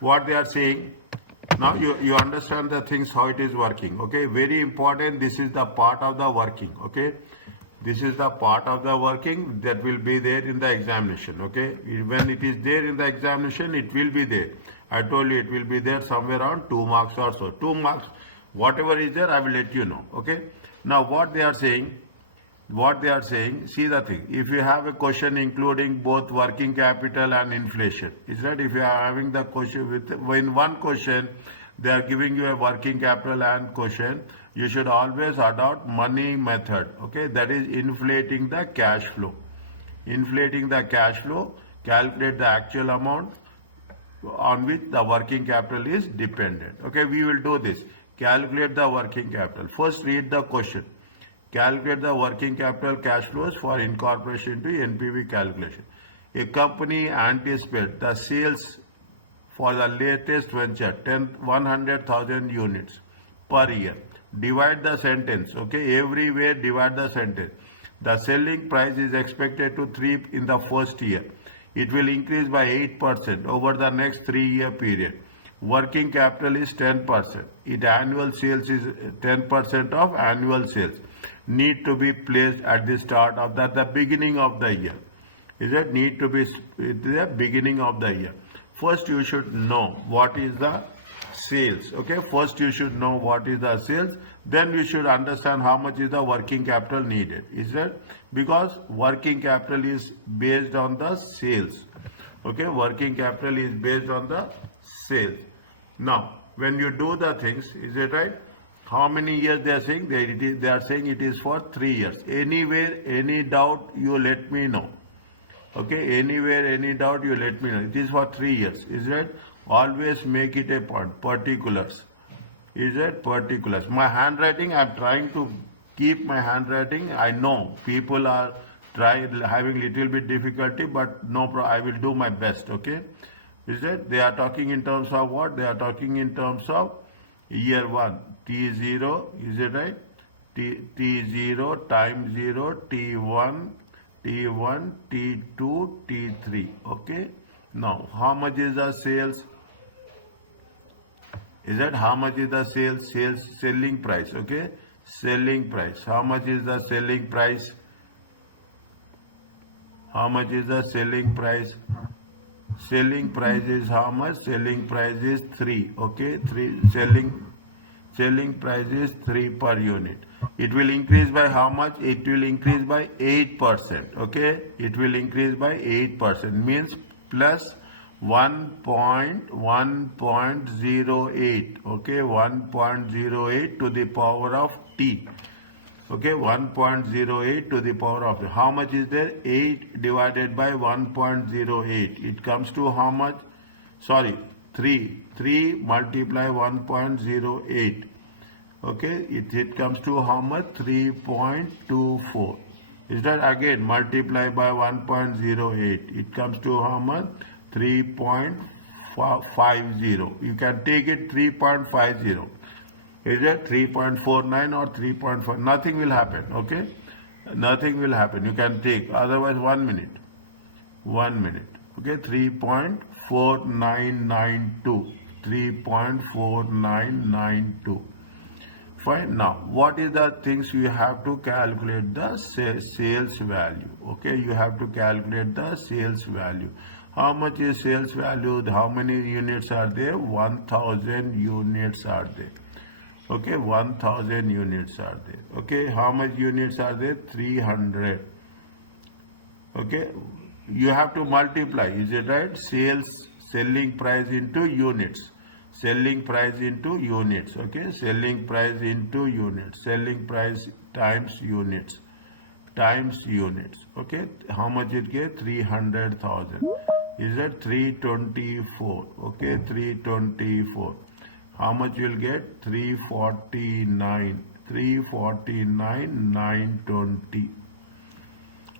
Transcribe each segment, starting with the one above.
what they are saying. Now you understand the things how it is working. Okay, very important. This is the part of the working. Okay, this is the part of the working that will be there in the examination. Okay, when it is there in the examination, it will be there. I told you it will be there somewhere around 2 marks or so. 2 marks, whatever is there, I will let you know. Okay, now what they are saying, see the thing, if you have a question including both working capital and inflation, is that if you are having the question in one question they are giving you a working capital and question, you should always adopt money method. Okay, that is inflating the cash flow. Calculate the actual amount on which the working capital is dependent. Okay, we will do this. Calculate the working capital. First read the question. Calculate the working capital cash flows for incorporation into NPV calculation. A company anticipates the sales for the latest venture 100,000 units per year. Divide the sentence. Okay, everywhere divide the sentence. The selling price is expected to triple in the first year. It will increase by 8% over the next 3-year period. Working capital is 10%. Annual sales is 10% of annual sales. Need to be placed at the start of the beginning of the year. Is it need to be at the beginning of the year? First you should know what is the sales. Okay, first you should know what is the sales, then you should understand how much is the working capital needed. Is that because working capital is based on the sales. Okay, working capital is based on the sales. Now when you do the things, is it right? How many years they are saying? They are saying it is for 3 years. Anywhere, any doubt, you let me know. Okay, anywhere, any doubt, you let me know. It is for 3 years. Is it? Always make it a point. Particulars. Is it? Particulars. My handwriting, I am trying to keep my handwriting. I know people are having little bit difficulty, but no problem. I will do my best. Okay. Is it? They are talking in terms of what? They are talking in terms of year 1. T0, is it right? T0 times 0, T1, T1, T2, T3. Okay. Now, how much is the sales? Is that how much is the selling price? Okay. Selling price. How much is the selling price? How much is the selling price? Selling price is how much? Selling price is 3. Okay. 3 selling price is 3 per unit. It will increase by how much? It will increase by 8%. Okay, it will increase by 8%, means plus 1.08. Okay, 1.08 to the power of t. Okay, 1.08 to the power of t. How much is there? 8 divided by 1.08. It comes to how much? Sorry, 3 multiply 1.08. Okay, it comes to how much? 3.24. Is that again multiply by 1.08? It comes to how much? 3.50. You can take it 3.50. Is it 3.49 or 3.4? Nothing will happen. Okay, nothing will happen. You can take, otherwise 1 minute. 1 minute. Okay, 3.4992. 3.4992. Fine. Now, what is the things you have to calculate? The sales value. Okay, you have to calculate the sales value. How much is sales value? How many units are there? 1,000 units are there. Okay, 1,000 units are there. Okay, how much units are there? 300. Okay, you have to multiply. Is it right? Selling price into units. Selling price into units. Okay, selling price into units. Selling price times units. Times units. Okay, how much it get? 300,000. Is that 324? Okay, 324. How much you will get? 349. 349,920.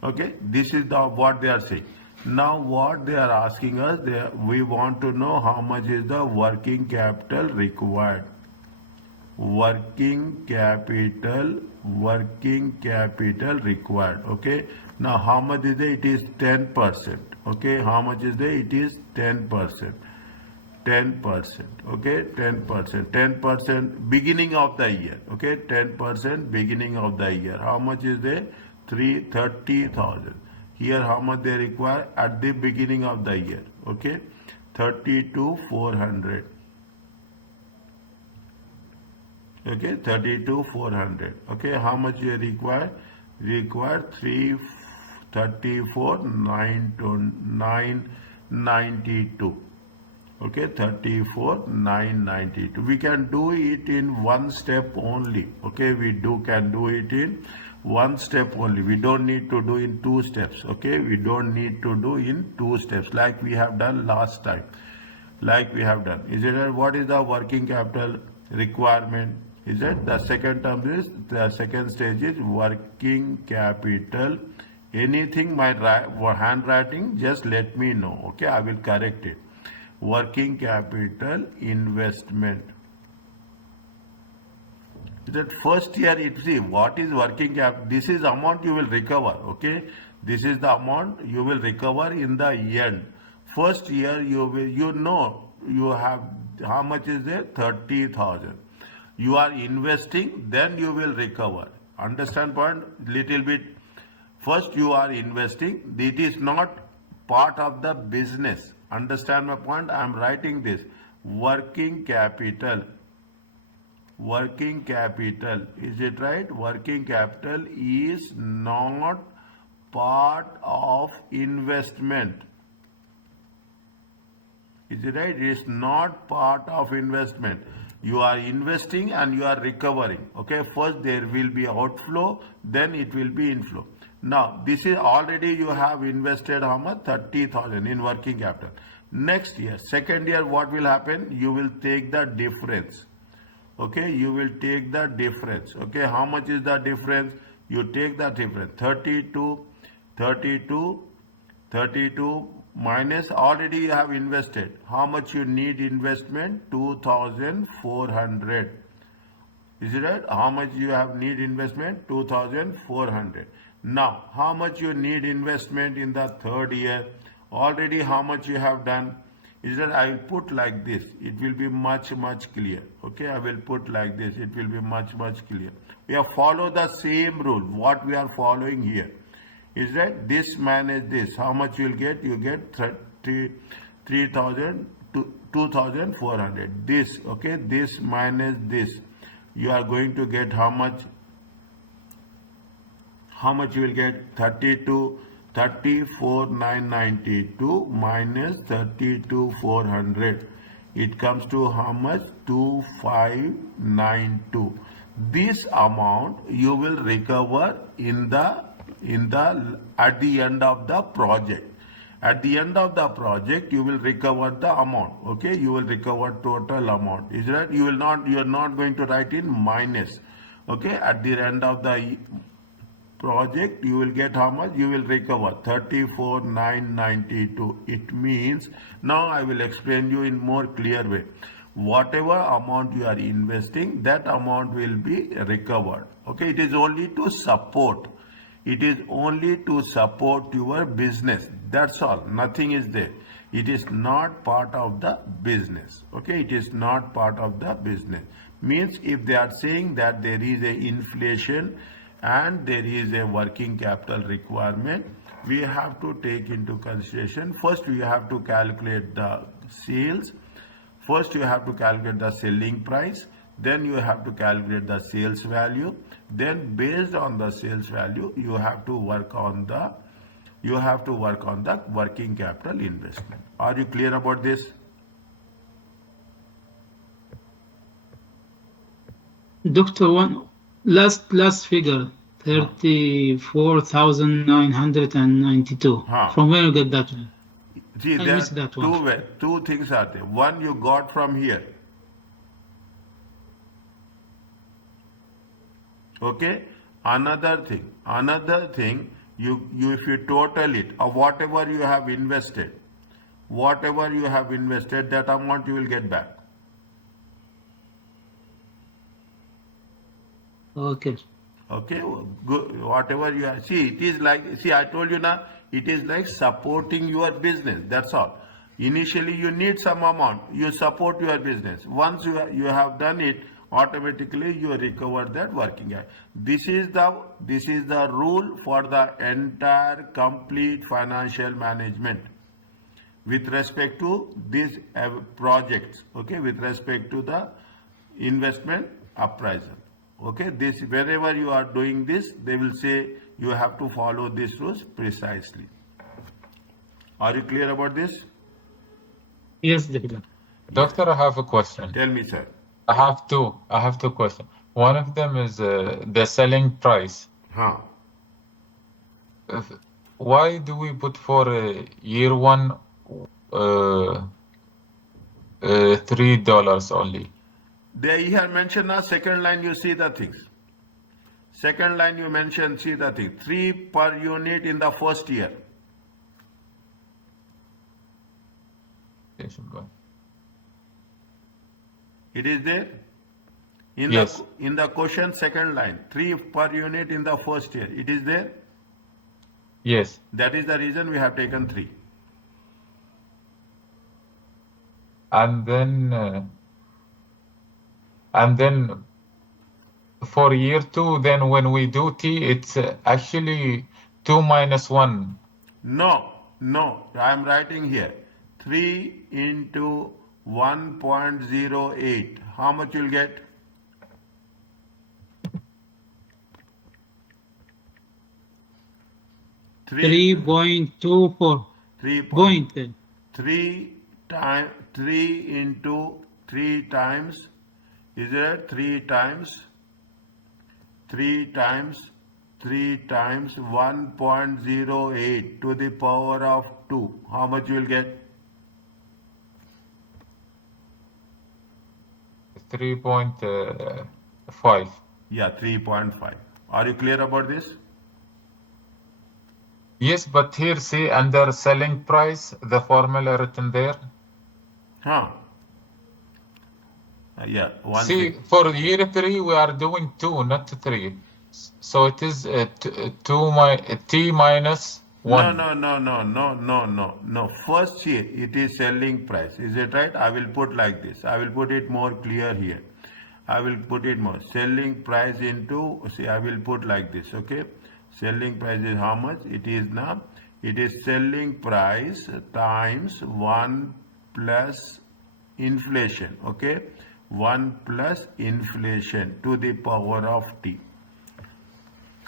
Okay, this is what they are saying. Now what they are asking us, we want to know how much is the working capital required. Working capital required. Okay, now how much is it? It is 10%. Okay, how much is it? It is 10%. 10%, okay, 10% beginning of the year, okay, 10% beginning of the year. How much is there? 30,000. Here how much they require at the beginning of the year, okay, 32,400, okay, 32,400, okay. How much you require? Require 34,992, okay, 34,992. We can do it in one step only, okay. We can do it in one step only. We don't need to do in two steps, okay. We don't need to do in two steps like we have done last time, like we have done. Is it what is the working capital requirement? Is it the second term is the second stage is working capital. Anything my handwriting, just let me know, okay. I will correct it. Working capital investment. That first year, see what is working capital. This is amount you will recover, okay. This is the amount you will recover in the end. First year you will, you have how much is there? 30,000. You are investing, then you will recover. Understand point? Little bit. First you are investing. It is not part of the business. Understand my point? I am writing this. Working capital. Working capital. Is it right? Working capital is not part of investment. Is it right? It is not part of investment. You are investing and you are recovering. Okay, first there will be outflow, then it will be inflow. Now, this is already you have invested how much? 30,000 in working capital. Next year, second year, what will happen? You will take the difference. Okay, you will take the difference. Okay, how much is the difference? You take the difference. 32 minus already you have invested. How much you need investment? 2,400. Is it right? How much you have need investment? 2,400. Now, how much you need investment in the third year? Already how much you have done? Is that I will put like this. It will be much clear. Okay, I will put like this. It will be much clear. We have followed the same rule. What we are following here is that this minus this. How much you will get? You get 3,000 to 2,400. This, okay, this minus this. You are going to get how much? How much you will get? 34,992 minus 32,400. It comes to how much? 2,592. This amount you will recover at the end of the project. At the end of the project, you will recover the amount. Okay, you will recover total amount. Is that you are not going to write in minus. Okay, at the end of the project, you will get how much? You will recover 34,992. It means, now I will explain you in more clear way. Whatever amount you are investing, that amount will be recovered. Okay, it is only to support. It is only to support your business. That's all. Nothing is there. It is not part of the business. Okay, it is not part of the business. Means if they are saying that there is a inflation and there is a working capital requirement, we have to take into consideration. First, we have to calculate the sales. First, you have to calculate the selling price. Then you have to calculate the sales value. Then based on the sales value, you have to work on the working capital investment. Are you clear about this? Doctor, one last figure, 34,992. From where you get that one? See, there are two things are there. One you got from here. Okay. Another thing, you if you total it of whatever you have invested, that amount you will get back. Okay. Okay, good. Whatever you have, see, it is like, see, I told you now, it is like supporting your business. That's all. Initially, you need some amount. You support your business. Once you have done it, automatically you recover that working capital. This is the rule for the entire complete financial management with respect to these projects. Okay, with respect to the investment appraisal. Okay, this wherever you are doing this, they will say you have to follow these rules precisely. Are you clear about this? Yes, Doctor. Doctor, I have a question. Tell me, sir. I have two questions. One of them is the selling price. Huh. Why do we put for year one $3 only? There you have mentioned a second line, you see the things. Second line you mentioned, see the thing. 3 per unit in the first year. It is there? Yes. In the question, second line, 3 per unit in the first year. It is there? Yes. That is the reason we have taken 3. And then for year 2, then when we do T, it's actually 2 minus 1. No, I am writing here. 3 into 1.08. How much you'll get? 3.24. 3 into 3 times, is it 3 times 1.08 to the power of 2. How much you will get? 3.5. Yeah, 3.5. Are you clear about this? Yes, but here see under selling price, the formula written there. Huh. Yeah. See, for year 3, we are doing 2, not 3. So it is T minus 1. No. First year, it is selling price. Is it right? I will put like this. I will put it more clear here. I will put it more. Selling price into, see, I will put like this, okay? Selling price is how much? It is now, it is selling price times 1 plus inflation, okay? 1 plus inflation to the power of T.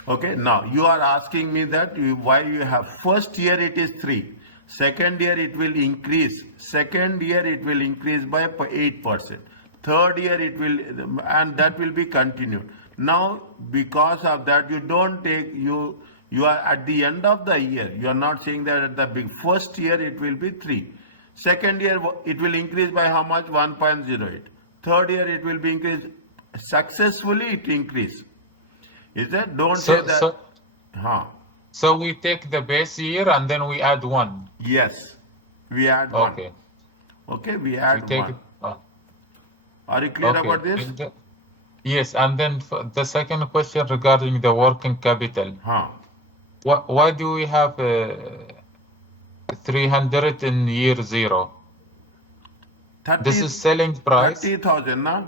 Okay, now you are asking me that why you have first year it is 3, second year it will increase, second year it will increase by 8%, third year it will, and that will be continued. Now because of that you don't take, you are at the end of the year, you are not saying that at the big first year it will be 3, second year it will increase by how much? 1.08, third year it will be increased, successfully it increase. Is that? Don't say that. So we take the base year and then we add 1. Yes, we add 1. Okay, we add 1. Are you clear about this? Yes, and then the second question regarding the working capital. Why do we have 300 in year 0? This is selling price. 30,000, na?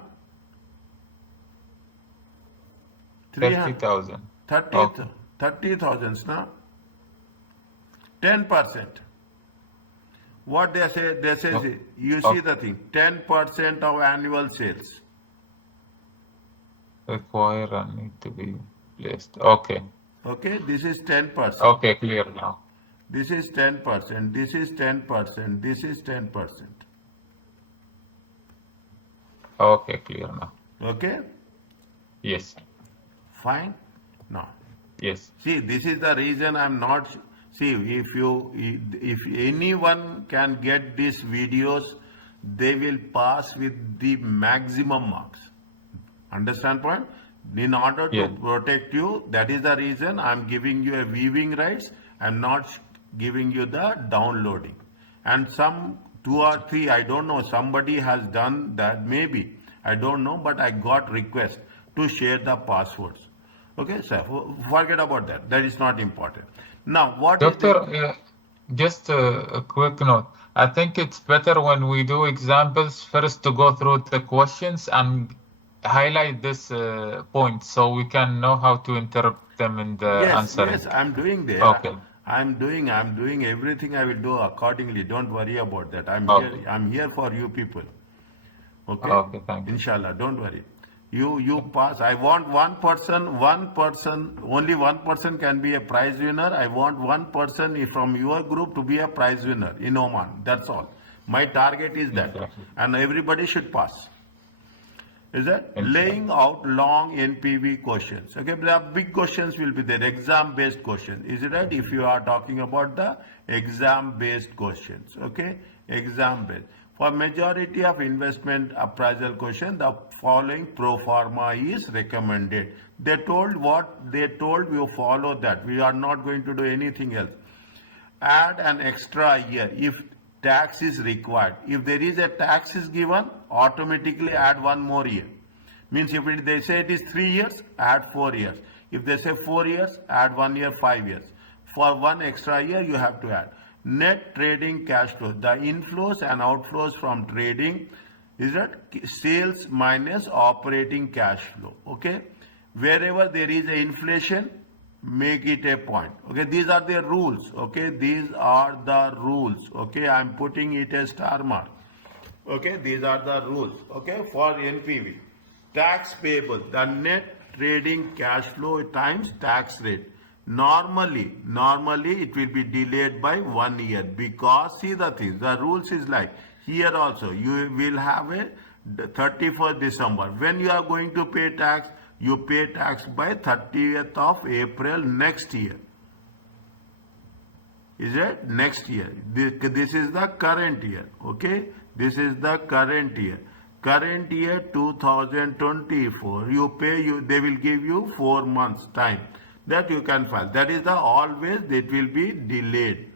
30,000. 30,000, na? 10%. What they say, you see the thing, 10% of annual sales. Require and need to be placed. Okay. Okay, this is 10%. Okay, clear now. This is 10%, this is 10%, this is 10%. Okay, clear now. Okay? Yes. Fine? Now. Yes. See, this is the reason I'm not, see, if anyone can get these videos, they will pass with the maximum marks. Understand point? In order to protect you, that is the reason I'm giving you a viewing rights. I'm not giving you the downloading. And some 2 or 3, I don't know, somebody has done that, maybe. I don't know, but I got request to share the passwords. Okay, sir, forget about that. That is not important. Now, what Doctor, just a quick note. I think it's better when we do examples first to go through the questions and highlight this point so we can know how to interpret them in the Yes, answering. yes, I'm doing there. Okay. I'm doing everything I will do accordingly. Don't worry about that. Okay. I'm here for you people. Okay? Okay, thank you. Inshallah, don't worry. You pass. I want one person, only one person can be a prize winner. I want one person from your group to be a prize winner in Oman. That's all. My target is that. Exactly. And everybody should pass. Is that Inshallah. laying out long NPV questions? Okay, the big questions will be there, exam-based questions. Is it right? If you are talking about the exam-based questions, okay, exam-based. For majority of investment appraisal question, the following pro forma is recommended. They told what they told. You follow that. We are not going to do anything else. Add an extra year if tax is required. If there is a tax is given, automatically add one more year. Means if they say it is 3 years, add 4 years. If they say 4 years, add 1 year, 5 years. For one extra year, you have to add. Net trading cash flow, the inflows and outflows from trading is that sales minus operating cash flow. Okay, wherever there is a inflation, make it a point. Okay, these are the rules. Okay, these are the rules. Okay, I'm putting it a star mark. Okay, these are the rules. Okay, for NPV. Tax payable, the net trading cash flow times tax rate. Normally it will be delayed by 1 year because see the things, the rules is like here also you will have a 31st December. When you are going to pay tax, you pay tax by 30th of April next year. Is it? Next year. This is the current year. Okay? This is the current year. Current year 2024. You pay, they will give you 4 months time that you can file. That is the always it will be delayed.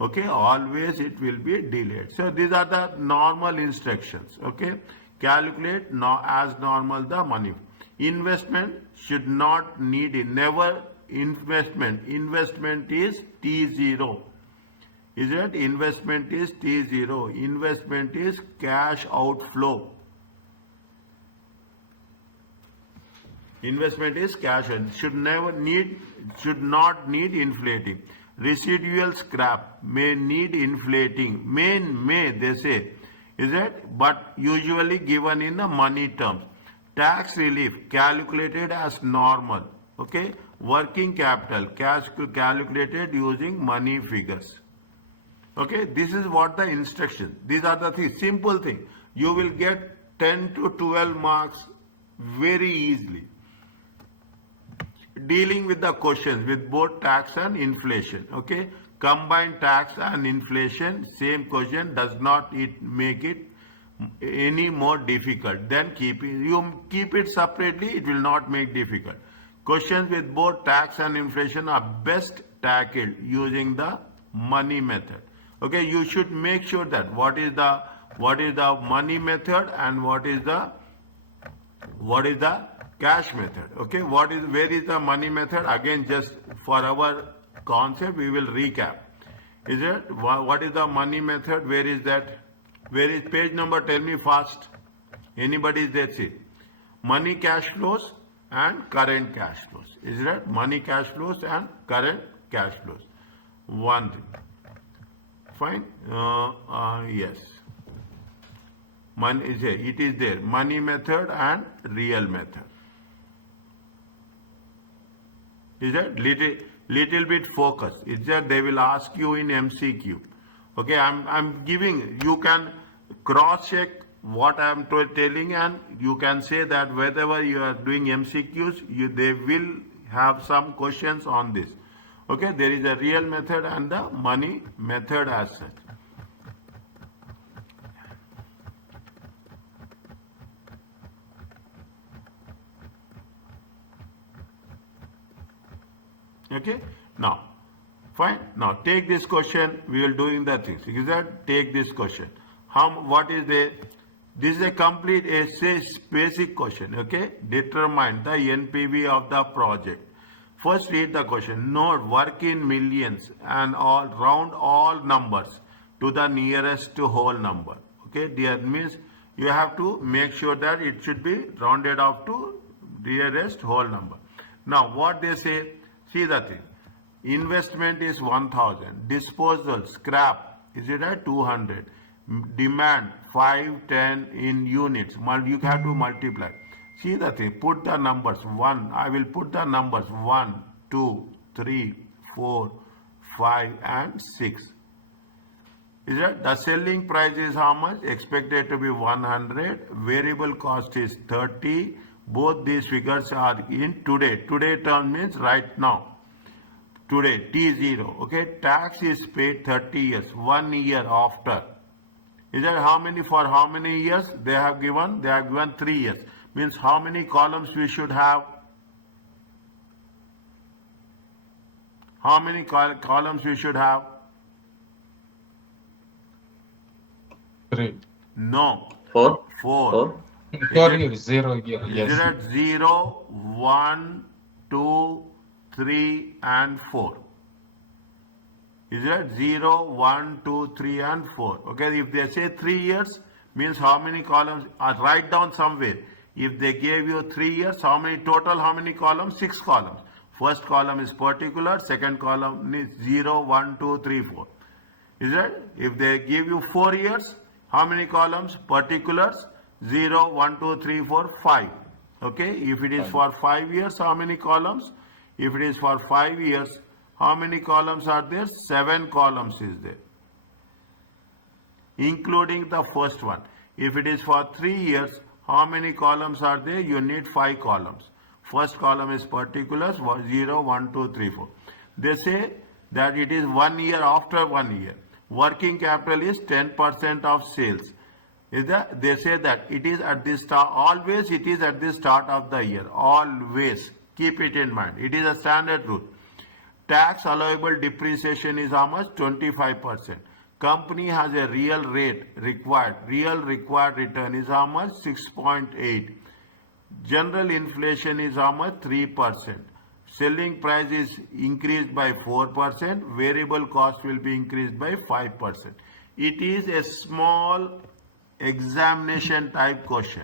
Okay? Always it will be delayed. So these are the normal instructions. Okay? Calculate as normal the money. Investment should not need it. Never investment. Investment is T0. Is it? Investment is T0. Investment is cash outflow. Investment is cash and should not need inflating. Residual scrap may need inflating. May they say. Is it? But usually given in the money terms. Tax relief calculated as normal. Okay. Working capital cash calculated using money figures. Okay. This is what the instruction. These are the things. Simple thing. You will get 10 to 12 marks very easily. Dealing with the questions with both tax and inflation. Okay. Combined tax and inflation. Same question does not make it any more difficult. Then you keep it separately, it will not make difficult. Questions with both tax and inflation are best tackled using the money method. Okay, you should make sure that what is the money method and what is the cash method. Okay, where is the money method? Again, just for our concept, we will recap. Is it? What is the money method? Where is that? Where is page number? Tell me fast. Anybody? That's it. Money cash flows and current cash flows. Is that? Money cash flows and current cash flows. One thing. Fine. Yes. Money is there. It is there. Money method and real method. Is that little bit focus? Is that they will ask you in MCQ? Okay, I'm giving, you can cross check what I'm telling and you can say that whenever you are doing MCQs, they will have some questions on this. Okay, there is a real method and the money method as such. Okay, now. Fine. Now take this question. We will doing the things. Is that take this question? What is the? This is a complete basic question. Okay. Determine the NPV of the project. First read the question. Note work in millions and round all numbers. to the nearest whole number. Okay, that means you have to make sure that it should be rounded off to nearest whole number. Now what they say, see the thing, investment is 1000, disposal, scrap, is it at 200, demand 510 in units, you have to multiply. See the thing, put the numbers, I will put the numbers 1, 2, 3, 4, 5 and 6. Is that the selling price is how much? Expected to be 100. Variable cost is 30. Both these figures are in today. Today term means right now. Today T0. Okay. Tax is paid 30 years. 1 year after. Is that how many, for how many years they have given? They have given 3 years. Means how many columns we should have? How many columns we should have? 3. No. 4. 4. 4 years, 0 year. Is Yes. it at 0, 1, 2, 3 and 4? Is it at 0, 1, 2, 3 and 4? Okay, if they say 3 years, means how many columns? Write down somewhere. If they gave you 3 years, how many total, how many columns? 6 columns. First column is particular, second column is 0, 1, 2, 3, 4. Is it? If they give you 4 years, how many columns? Particulars, 0, 1, 2, 3, 4, 5. Okay, if it is for 5 years, how many columns? If it is for 5 years, how many columns are there? 7 columns is there, including the first one. If it is for 3 years, how many columns are there? You need 5 columns. First column is particulars, 0, 1, 2, 3, 4. They say that it is 1 year after 1 year. Working capital is 10% of sales. Is that they say that it is at the start, always it is at the start of the year. Always keep it in mind. It is a standard rule. Tax allowable depreciation is how much? 25%. Company has a real rate required. Real required return is how much? 6.8. General inflation is how much? 3%. Selling price is increased by 4%. Variable cost will be increased by 5%. It is a small examination type question.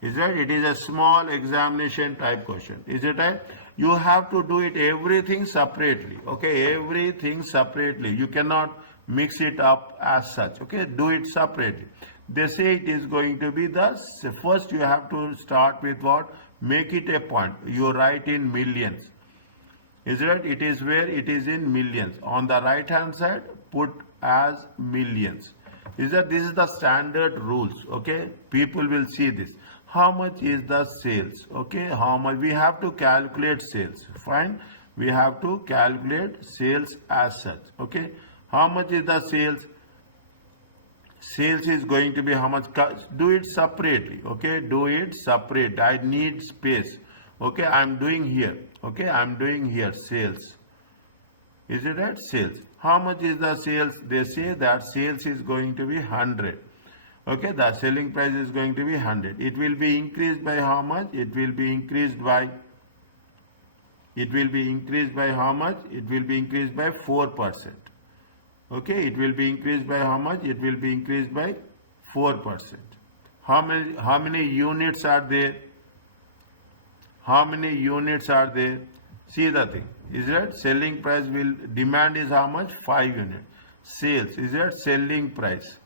Is that? It is a small examination type question. Is it right? You have to do it everything separately. Okay, everything separately. You cannot mix it up as such. Okay, do it separately. They say it is going to be the first. You have to start with what? Make it a point. You write in millions. Is it? It is where it is in millions. On the right hand side, put as millions. Is that? This is the standard rules. Okay, people will see this. How much is the sales? Okay, how much? We have to calculate sales. Fine, we have to calculate sales as such. Okay, how much is the sales? Sales is going to be how much? Do it separately. Okay, do it separate. I need space. Okay, I'm doing here. Okay, I'm doing here sales. Is it right? Sales. How much is the sales? They say that sales is going to be 100. Okay, the selling price is going to be 100. It will be increased by how much? It will be increased by, it will be increased by how much? It will be increased by 4%. Okay, it will be increased by how much? It will be increased by 4%. How many units are there? How many units are there? See the thing. Is that selling price will, demand is how much? 5 units. Sales, is that selling price?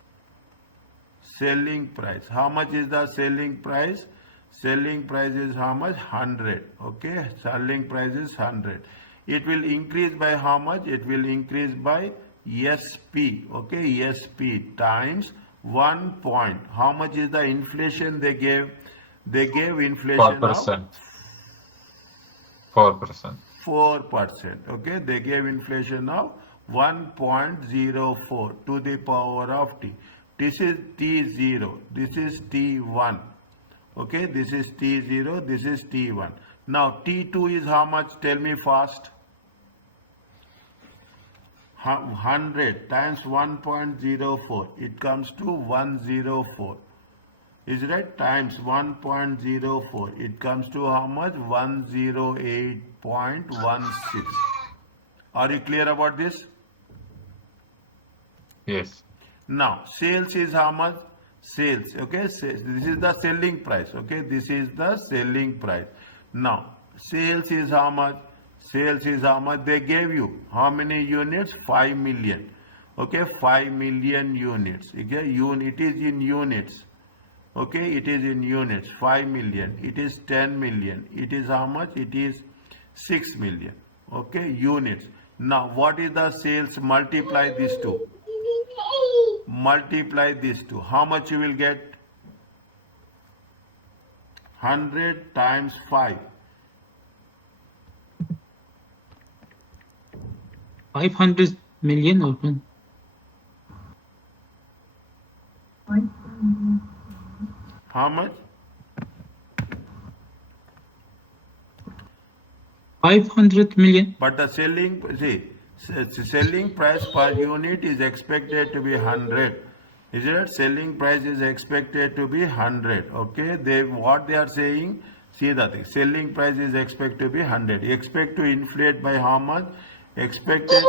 Selling price. How much is the selling price? Selling price is how much? 100. Okay, selling price is 100. It will increase by how much? It will increase by SP. Okay, SP times 1 point. How much is the inflation they gave? They gave inflation 4%. of 4%. 4%. Okay, they gave inflation of 1.04 to the power of t. This is T0, this is T1. Okay, this is T0, this is T1. Now T2 is how much? Tell me fast. 100 times 1.04, it comes to 104. Is right? Times 1.04, it comes to how much? 108.16. Are you clear about this? Yes. Now, sales is how much? Sales, okay? This is the selling price, okay? This is the selling price. Now, sales is how much? Sales is how much they gave you. How many units? 5 million. Okay, 5 million units. Okay, it is in units. Okay, it is in units. 5 million. It is 10 million. It is how much? It is 6 million. Okay, units. Now, what is the sales? Multiply these two. Multiply these two. How much you will get? 100 times 5. 500 million open. How much? 500 million. But the selling price per unit is expected to be 100. Is it? Selling price is expected to be 100. Okay, what they are saying, see the thing. Selling price is expected to be 100. Expect to inflate by how much? Expected.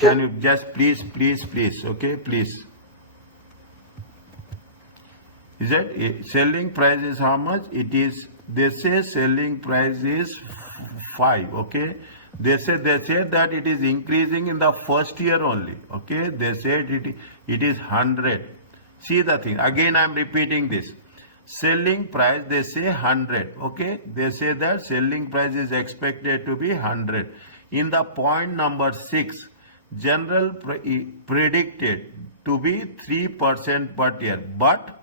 Can you just please, okay, please. Is that selling price is how much? It is, they say selling price is 5, okay? They said that it is increasing in the first year only, okay? They said it is 100. See the thing, again I am repeating this. Selling price, they say 100, okay? They say that selling price is expected to be 100. In the point number 6, general predicted to be 3% per year, but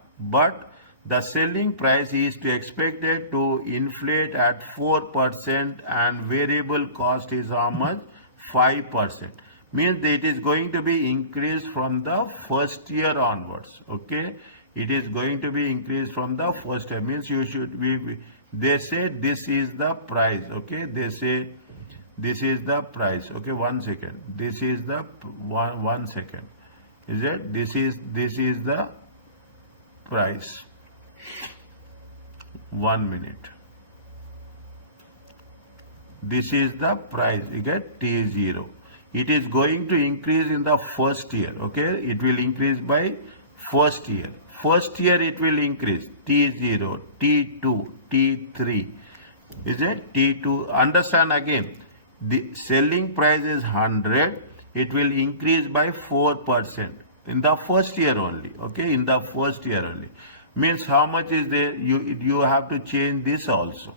the selling price is expected to inflate at 4% and variable cost is how much? 5%. Means that it is going to be increased from the first year onwards. Okay, it is going to be increased from the first year. Means you should they say this is the price. Okay, they say this is the price. Okay, 1 second. This is the 1 second. Is it? This is the price. 1 minute. This is the price. You get T0. It is going to increase in the first year. Okay, it will increase by first year. First year it will increase T0, T2, T3. Is it? T2. Understand again. The selling price is 100. It will increase by 4% in the first year only. Okay, in the first year only. Means how much is there? You have to change this also.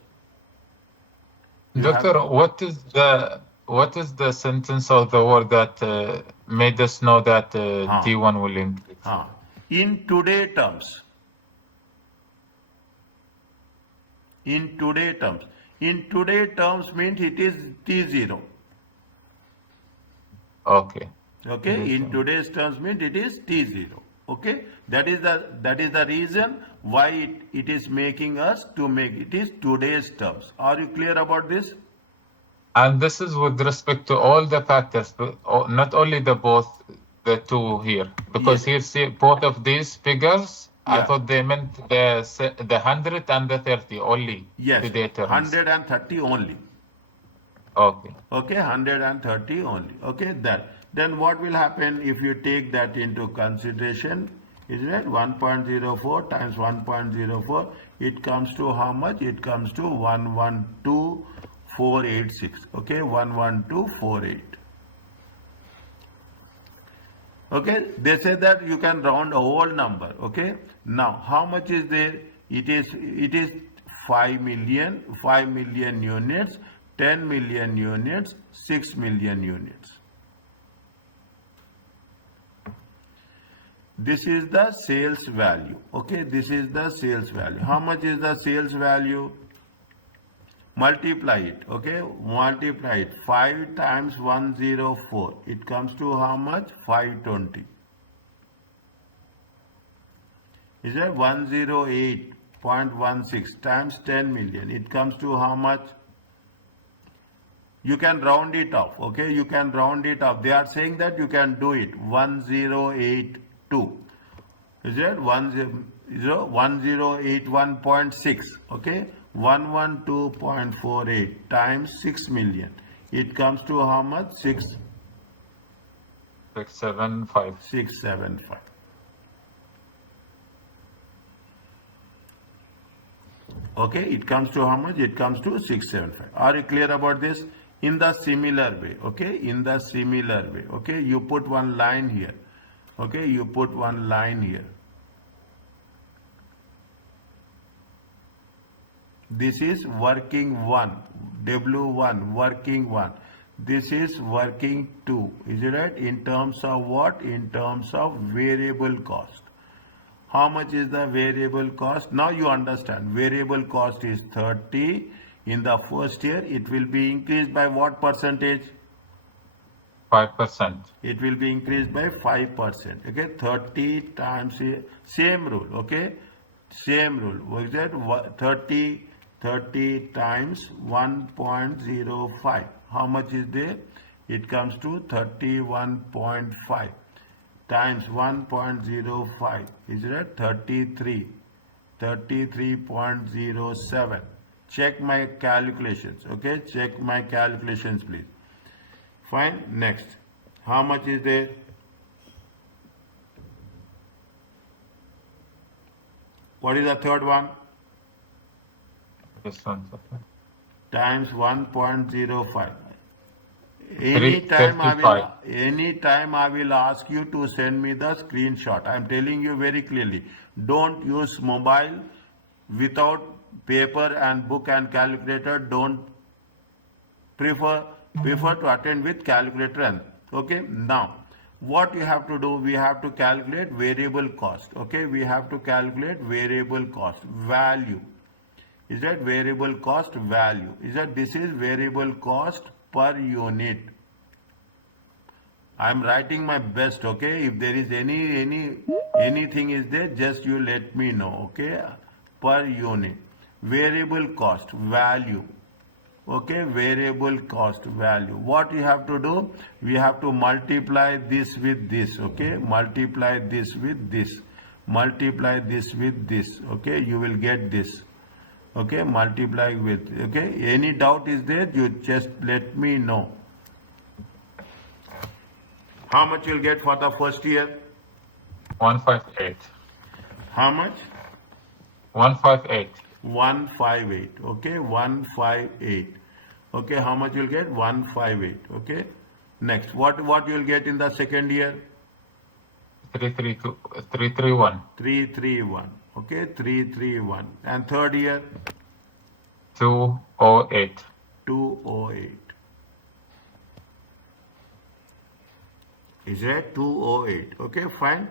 Doctor, what is the sentence of the word that made us know that T1 will increase? In today terms. In today terms. In today terms means it is T0. Okay. Okay. In today's terms means it is T0. Okay. That is the reason why it is making us to make it is today's terms. Are you clear about this? And this is with respect to all the factors, not only the two here, because Yes. here see both of these figures. Yeah. I thought they meant the 100 and the 30 only. Yes. Today terms. 130 only. Okay. Okay, 130 only. Okay, then what will happen if you take that into consideration? Isn't it? 1.04 times 1.04, it comes to how much? It comes to 112,486. Okay, 112,488. Okay, they say that you can round a whole number. Okay, now how much is there? It is 5 million units, 10 million units, 6 million units. This is the sales value. Okay, this is the sales value. How much is the sales value? Multiply it. Okay, multiply it. 5 times 104. It comes to how much? 520. Is that 108.16 times 10 million? It comes to how much? You can round it off. Okay, you can round it off. They are saying that you can do it. 1082. Is it 1081.6? Okay, 112.48 times 6 million. It comes to how much? 675. 675. Okay, it comes to how much? It comes to 675. Are you clear about this? In the similar way, okay, in the similar way, okay, you put one line here, okay, you put one line here. This is working 1, W1, working 1. This is working 2, is it right? In terms of what? In terms of variable cost. How much is the variable cost? Now you understand. Variable cost is 30. In the first year, it will be increased by what percentage? 5%. It will be increased by 5%. Okay, 30 times, same rule. Okay, same rule. What is that? 30 times 1.05. How much is there? It comes to 31.5 times 1.05. Is it 33? 33.07. Check my calculations. Okay, check my calculations, please. Fine. Next, how much is there? What is the third one? This one. Times 1.05. 335. Anytime I will ask you to send me the screenshot. I am telling you very clearly. Don't use mobile without paper and book and calculator. Don't prefer to attend with calculator. And okay, now what you have to do, we have to calculate variable cost. Okay, we have to calculate variable cost value. Is that variable cost value? Is that this is variable cost per unit? I am writing my best. Okay, if there is anything is there, just you let me know. Okay, per unit variable cost value. Okay, variable cost value. What you have to do? We have to multiply this with this. Okay, multiply this with this. Multiply this with this. Okay, you will get this. Okay, multiply with. Okay, any doubt is there? You just let me know. How much you'll get for the first year? 158. How much? 158. 158. Okay, 158. Okay, how much you'll get? 158. Okay. Next, what you'll get in the second year? 331. 331. Okay, 331. And third year? 208. 208. Is it 208? Okay, fine.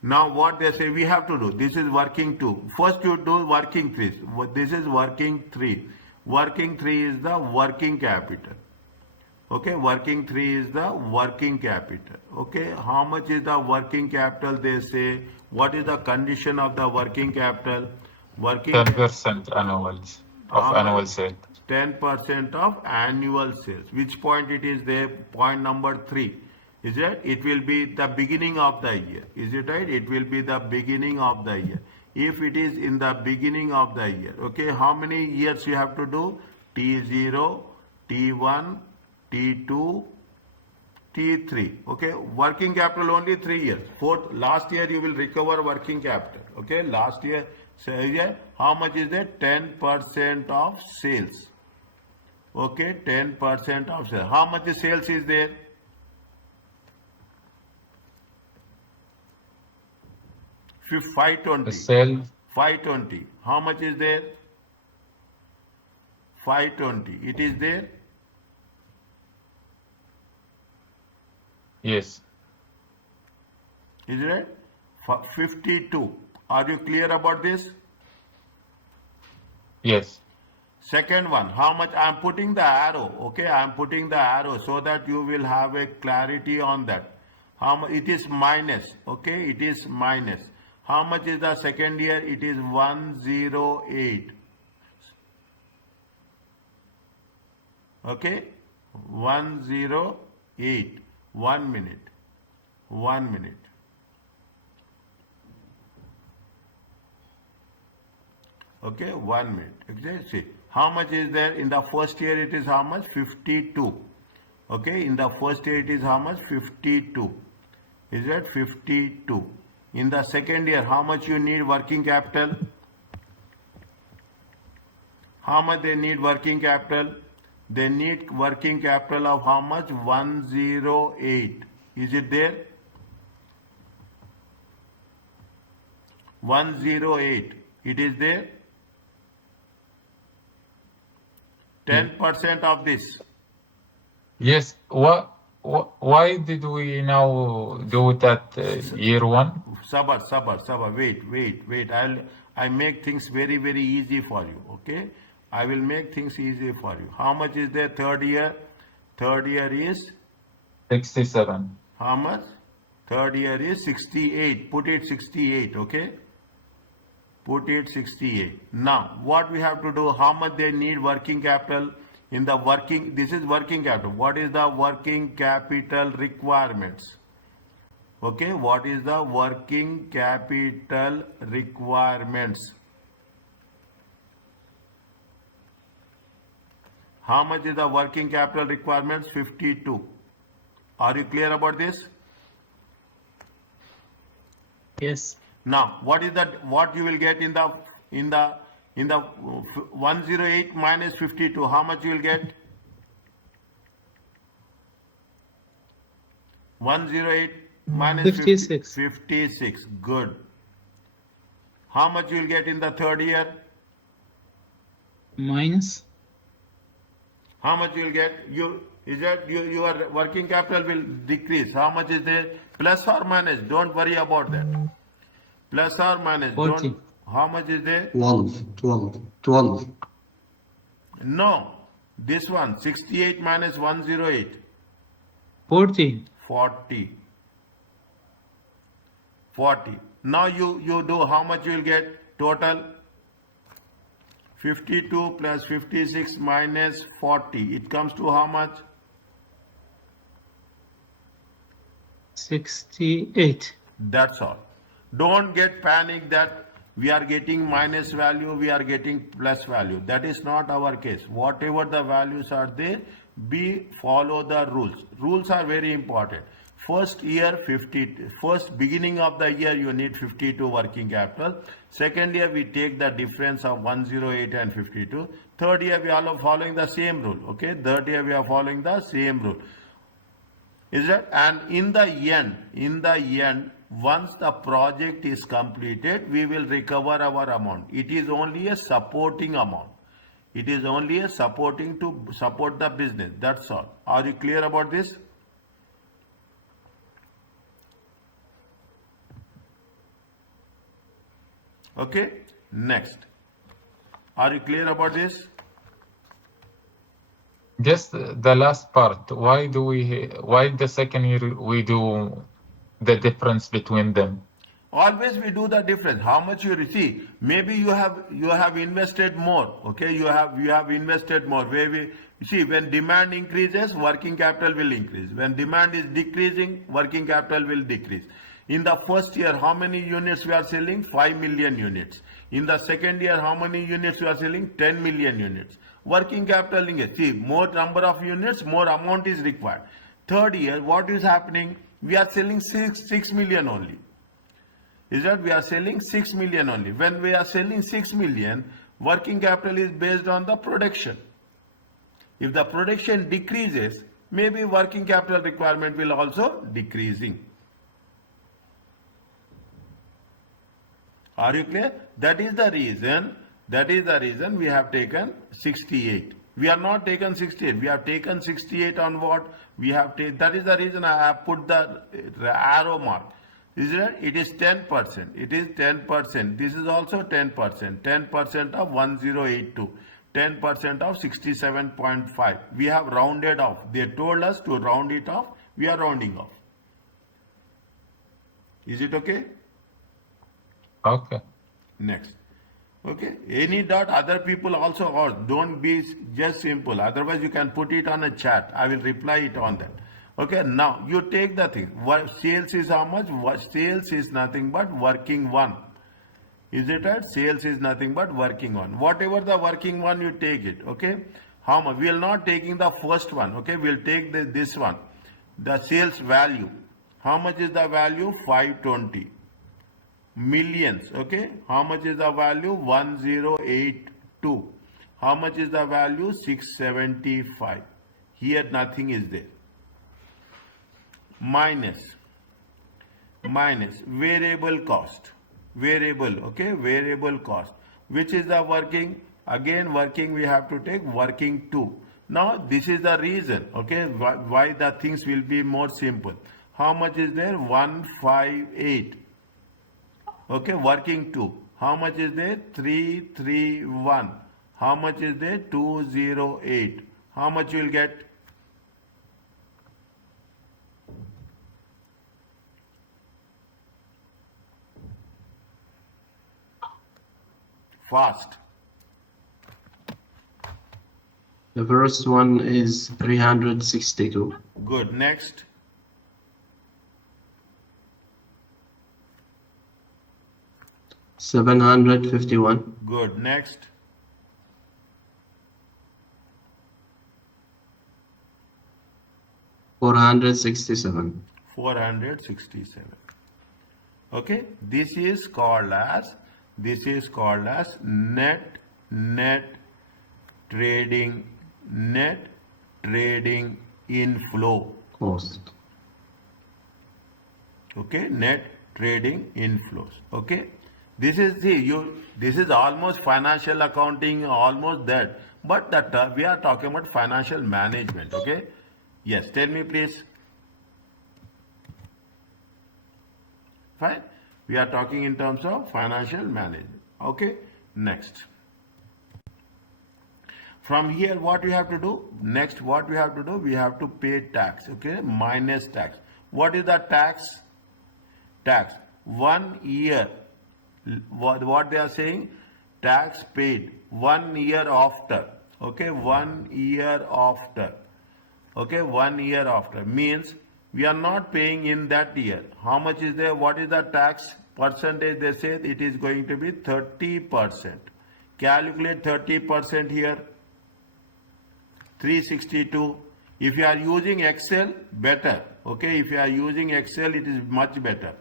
Now what they say we have to do, this is working 2. First you do working 3. This is working 3. Working 3 is the working capital. Okay, working 3 is the working capital. Okay, how much is the working capital they say? What is the condition of the working capital? 10% annuals of annual sales. 10% of annual sales. Which point it is there? Point number 3. Is it? It will be the beginning of the year. Is it right? It will be the beginning of the year. If it is in the beginning of the year, okay, how many years you have to do? T0, T1, T2, T3. Okay, working capital only 3 years. Last year you will recover working capital. Okay, last year, so yeah, how much is that? 10% of sales. Okay, 10% of sales. How much sales is there? 520. The sale. 520. How much is there? 520. It is there? Yes. Is it? 52. Are you clear about this? Yes. Second one, how much? I am putting the arrow. Okay, I am putting the arrow so that you will have a clarity on that. How much? It is minus. Okay, it is minus. How much is the second year? It is 108. Okay, 108. 1 minute. 1 minute. Okay, 1 minute. Okay, see. How much is there? In the first year it is how much? 52. Okay, in the first year it is how much? 52. Is that 52? In the second year, how much you need working capital? How much they need working capital? They need working capital of how much? 108. Is it there? 108. It is there. 10% of this. Yes. Why did we now do it at year one? Sabar. Wait. I make things very, very easy for you. Okay. I will make things easy for you. How much is there third year? Third year is 67. how much? Third year is 68. Put it 68. Okay. Put it 68. Now, what we have to do? How much they need working capital? In the working, this is working capital. What is the working capital requirements? Okay, what is the working capital requirements? How much is the working capital requirements? 52. Are you clear about this? Yes. Now, what is that? What you will get in the 108 minus 52? How much you will get? 108 minus 56. 56. Good. How much you will get in the third year? Minus. How much you will get? Your working capital will decrease. How much is there? Plus or minus? Don't worry about that. Plus or minus? 40. Don't. How much is there? 12. No. This one. 68 minus 108. 40. 40. Now you do how much you will get total? 52 plus 56 minus 40. It comes to how much? 68. That's all. Don't get panic that we are getting minus value, we are getting plus value. That is not our case. Whatever the values are there, follow the rules. Rules are very important. First beginning of the year you need 52 working capital. Second year we take the difference of 108 and 52. Third year we are following the same rule. Okay, third year we are following the same rule. Is that? And in the end, once the project is completed, we will recover our amount. It is only a supporting amount. It is only a supporting to support the business. That's all. Are you clear about this? Okay. Next. Are you clear about this? Just the last part. Why the second year we do the difference between them? Always we do the difference. How much you receive? Maybe you have invested more. Okay, you have invested more. You see, when demand increases, working capital will increase. When demand is decreasing, working capital will decrease. In the first year, how many units we are selling? 5 million units. In the second year, how many units we are selling? 10 million units. Working capital increase. See, more number of units, more amount is required. Third year, what is happening? We are selling 6 million only. Is that we are selling 6 million only. When we are selling 6 million, working capital is based on the production. If the production decreases, maybe working capital requirement will also decreasing. Are you clear? That is the reason we have taken 68. We are not taken 68. We have taken 68 on what? That is the reason I have put the arrow mark. Is it? It is 10%. It is 10%. This is also 10%. 10% of 1082. 10% of 67.5. We have rounded off. They told us to round it off. We are rounding off. Is it okay? Okay. Next. Okay. Any doubt? Other people also ask. Don't be just simple. Otherwise, you can put it on a chat. I will reply it on that. Okay. Now you take the thing. Sales is how much? Sales is nothing but working one. Is it right? Sales is nothing but working one. Whatever the working one, you take it. Okay. How much? We are not taking the first one. Okay. We'll take this one. The sales value. How much is the value? 520. Millions. Okay. How much is the value? 1082. How much is the value? 675. Here nothing is there. Minus variable cost. Variable, okay, variable cost. Which is the working? Again, working we have to take working 2. Now, this is the reason, okay, why the things will be more simple. How much is there? 158. Okay, working 2. How much is there? 331. How much is there? 208. How much you will get? Fast. The first one is 362. Good. Next. $751. Good. Next. $467. 467. Okay. This is called as net trading inflow. Cost. Okay, net trading inflows. Okay, this is almost financial accounting, almost that, but that we are talking about financial management. Okay, yes, tell me please. Fine. We are talking in terms of financial management. Okay. Next. From here, what we have to do? Next, what we have to do? We have to pay tax. Okay. Minus tax. What is the tax? Tax. 1 year. What they are saying? Tax paid 1 year after. Okay. 1 year after. Okay. 1 year after means we are not paying in that year. How much is there? What is the tax percentage? They say it is going to be 30%. Calculate 30% here. 362. If you are using Excel, better. Okay, if you are using Excel, it is much better.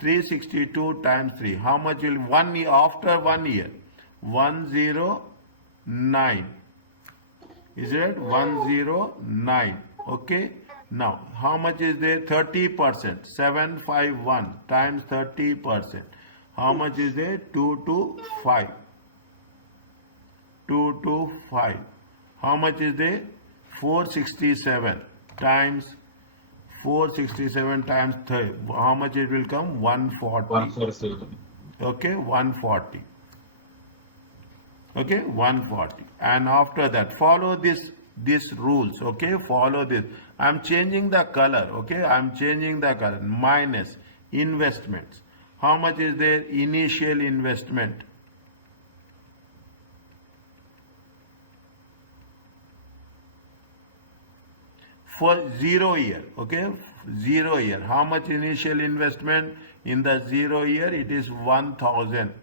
362 times 3. How much will 1 year after 1 year? 109. Is it 109? Okay. Now, how much is there? 30%. 751 times 30%. How much is there? 225. 225. How much is there? 467 times 467 times 30. How much it will come? 140. 147. Okay, 140. Okay, 140. And after that, follow these rules. Okay, follow this. I'm changing the color. Okay, I'm changing the color. Minus investments. How much is there? Initial investment. For 0 year. Okay, 0 year. How much initial investment? In the 0 year, it is 1000.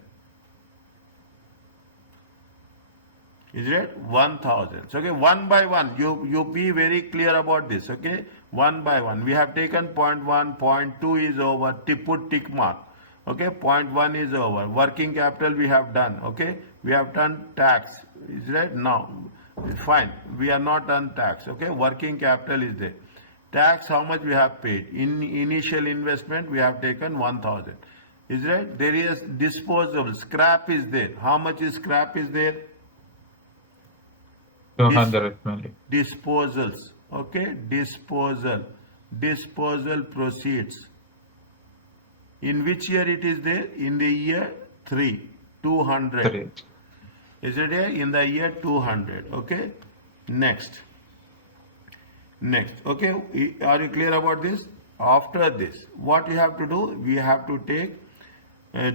Is it 1000? So, okay, one by one. You be very clear about this. Okay, one by one. We have taken point 1, point 2 is over. Put tick mark. Okay, point 1 is over. Working capital we have done. Okay, we have done tax. Is right now. Fine. We are not done tax. Okay, working capital is there. Tax, how much we have paid? In initial investment, we have taken 1000. Is right? There is disposable. Scrap is there. How much is scrap is there? 200 million. Disposals. Okay, disposal proceeds. In which year it is there? In the year 3, 200. 3. Is it here? In the year 200. Okay. Next. Okay. Are you clear about this? After this, what you have to do? We have to take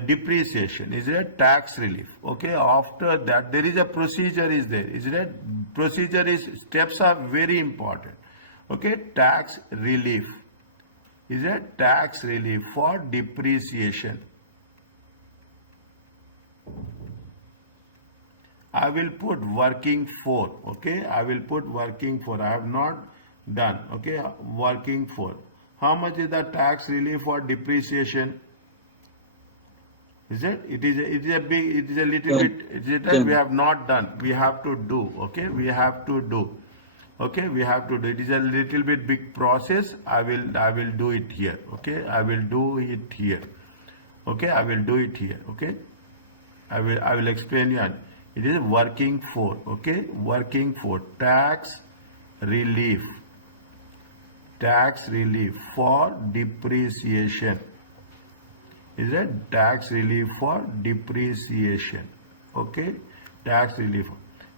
depreciation. Is it tax relief? Okay. After that, there is a procedure. Is there? Is it? Procedure is steps are very important. Okay. Tax relief. Is it tax relief for depreciation? I will put working for, okay? I will put working for. I have not done, okay? Working for. How much is the tax relief for depreciation? Is it? It is a little bit, is it that we have not done? We have to do, okay? We have to do. Okay, we have to do. It is a little bit big process. I will do it here. Okay, I will do it here. Okay, I will do it here. Okay, I will explain you. It is working for. Okay, working for tax relief. Tax relief for depreciation. Is it tax relief for depreciation? Okay, tax relief.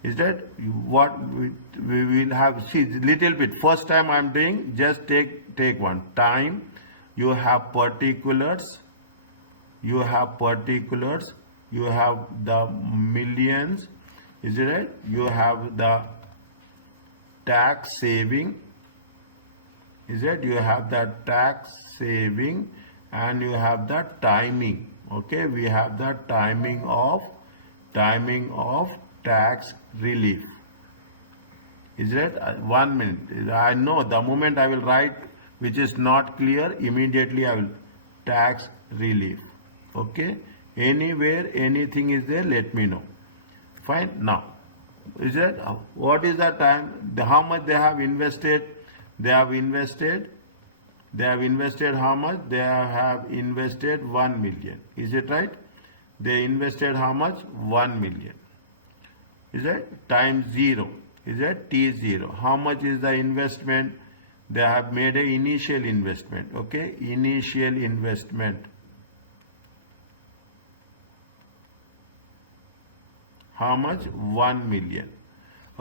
Is that what we will have? See, little bit. First time I'm doing, just take one time. You have particulars. You have particulars. You have the millions. Is it right? You have the tax saving. Is it? You have the tax saving, and you have the timing. Okay, we have the timing of tax relief. Is that 1 minute? I know the moment I will write which is not clear, immediately I will tax relief. Okay, anywhere anything is there, let me know. Fine. Now, is that what is the time? How much they have invested? They have invested how much? They have invested 1 million. Is it right? They invested how much? 1 million. Is that times 0? Is that T0? How much is the investment? They have made an initial investment. Okay, initial investment. How much? 1 million.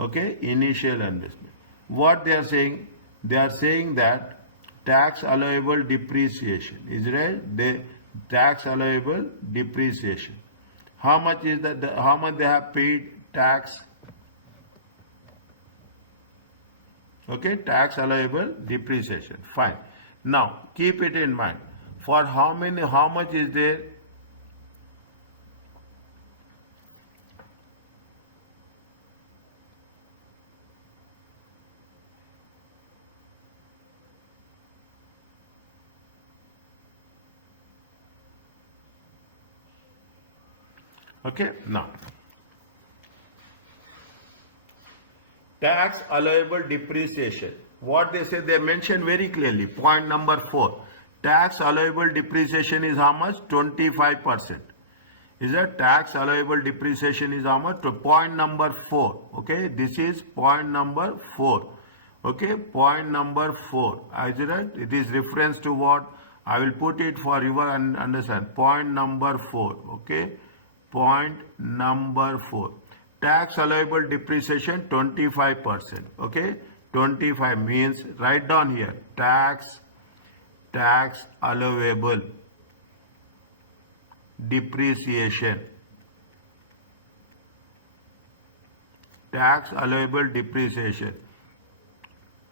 Okay, initial investment. What they are saying? They are saying that tax allowable depreciation. Is right? They tax allowable depreciation. How much is that? How much they have paid tax? Okay, tax allowable depreciation. Fine. Now keep it in mind. For how much is there? Okay, now tax allowable depreciation. What they say, they mention very clearly. Point number 4. Tax allowable depreciation is how much? 25%. Is that tax allowable depreciation is how much? Point number 4. Okay, this is point number 4. Okay, point number 4. Is it right? It is reference to what? I will put it for your understand. Point number 4. Okay, point number 4. Tax allowable depreciation 25%. Okay, 25 means, write down here, tax allowable depreciation. Tax allowable depreciation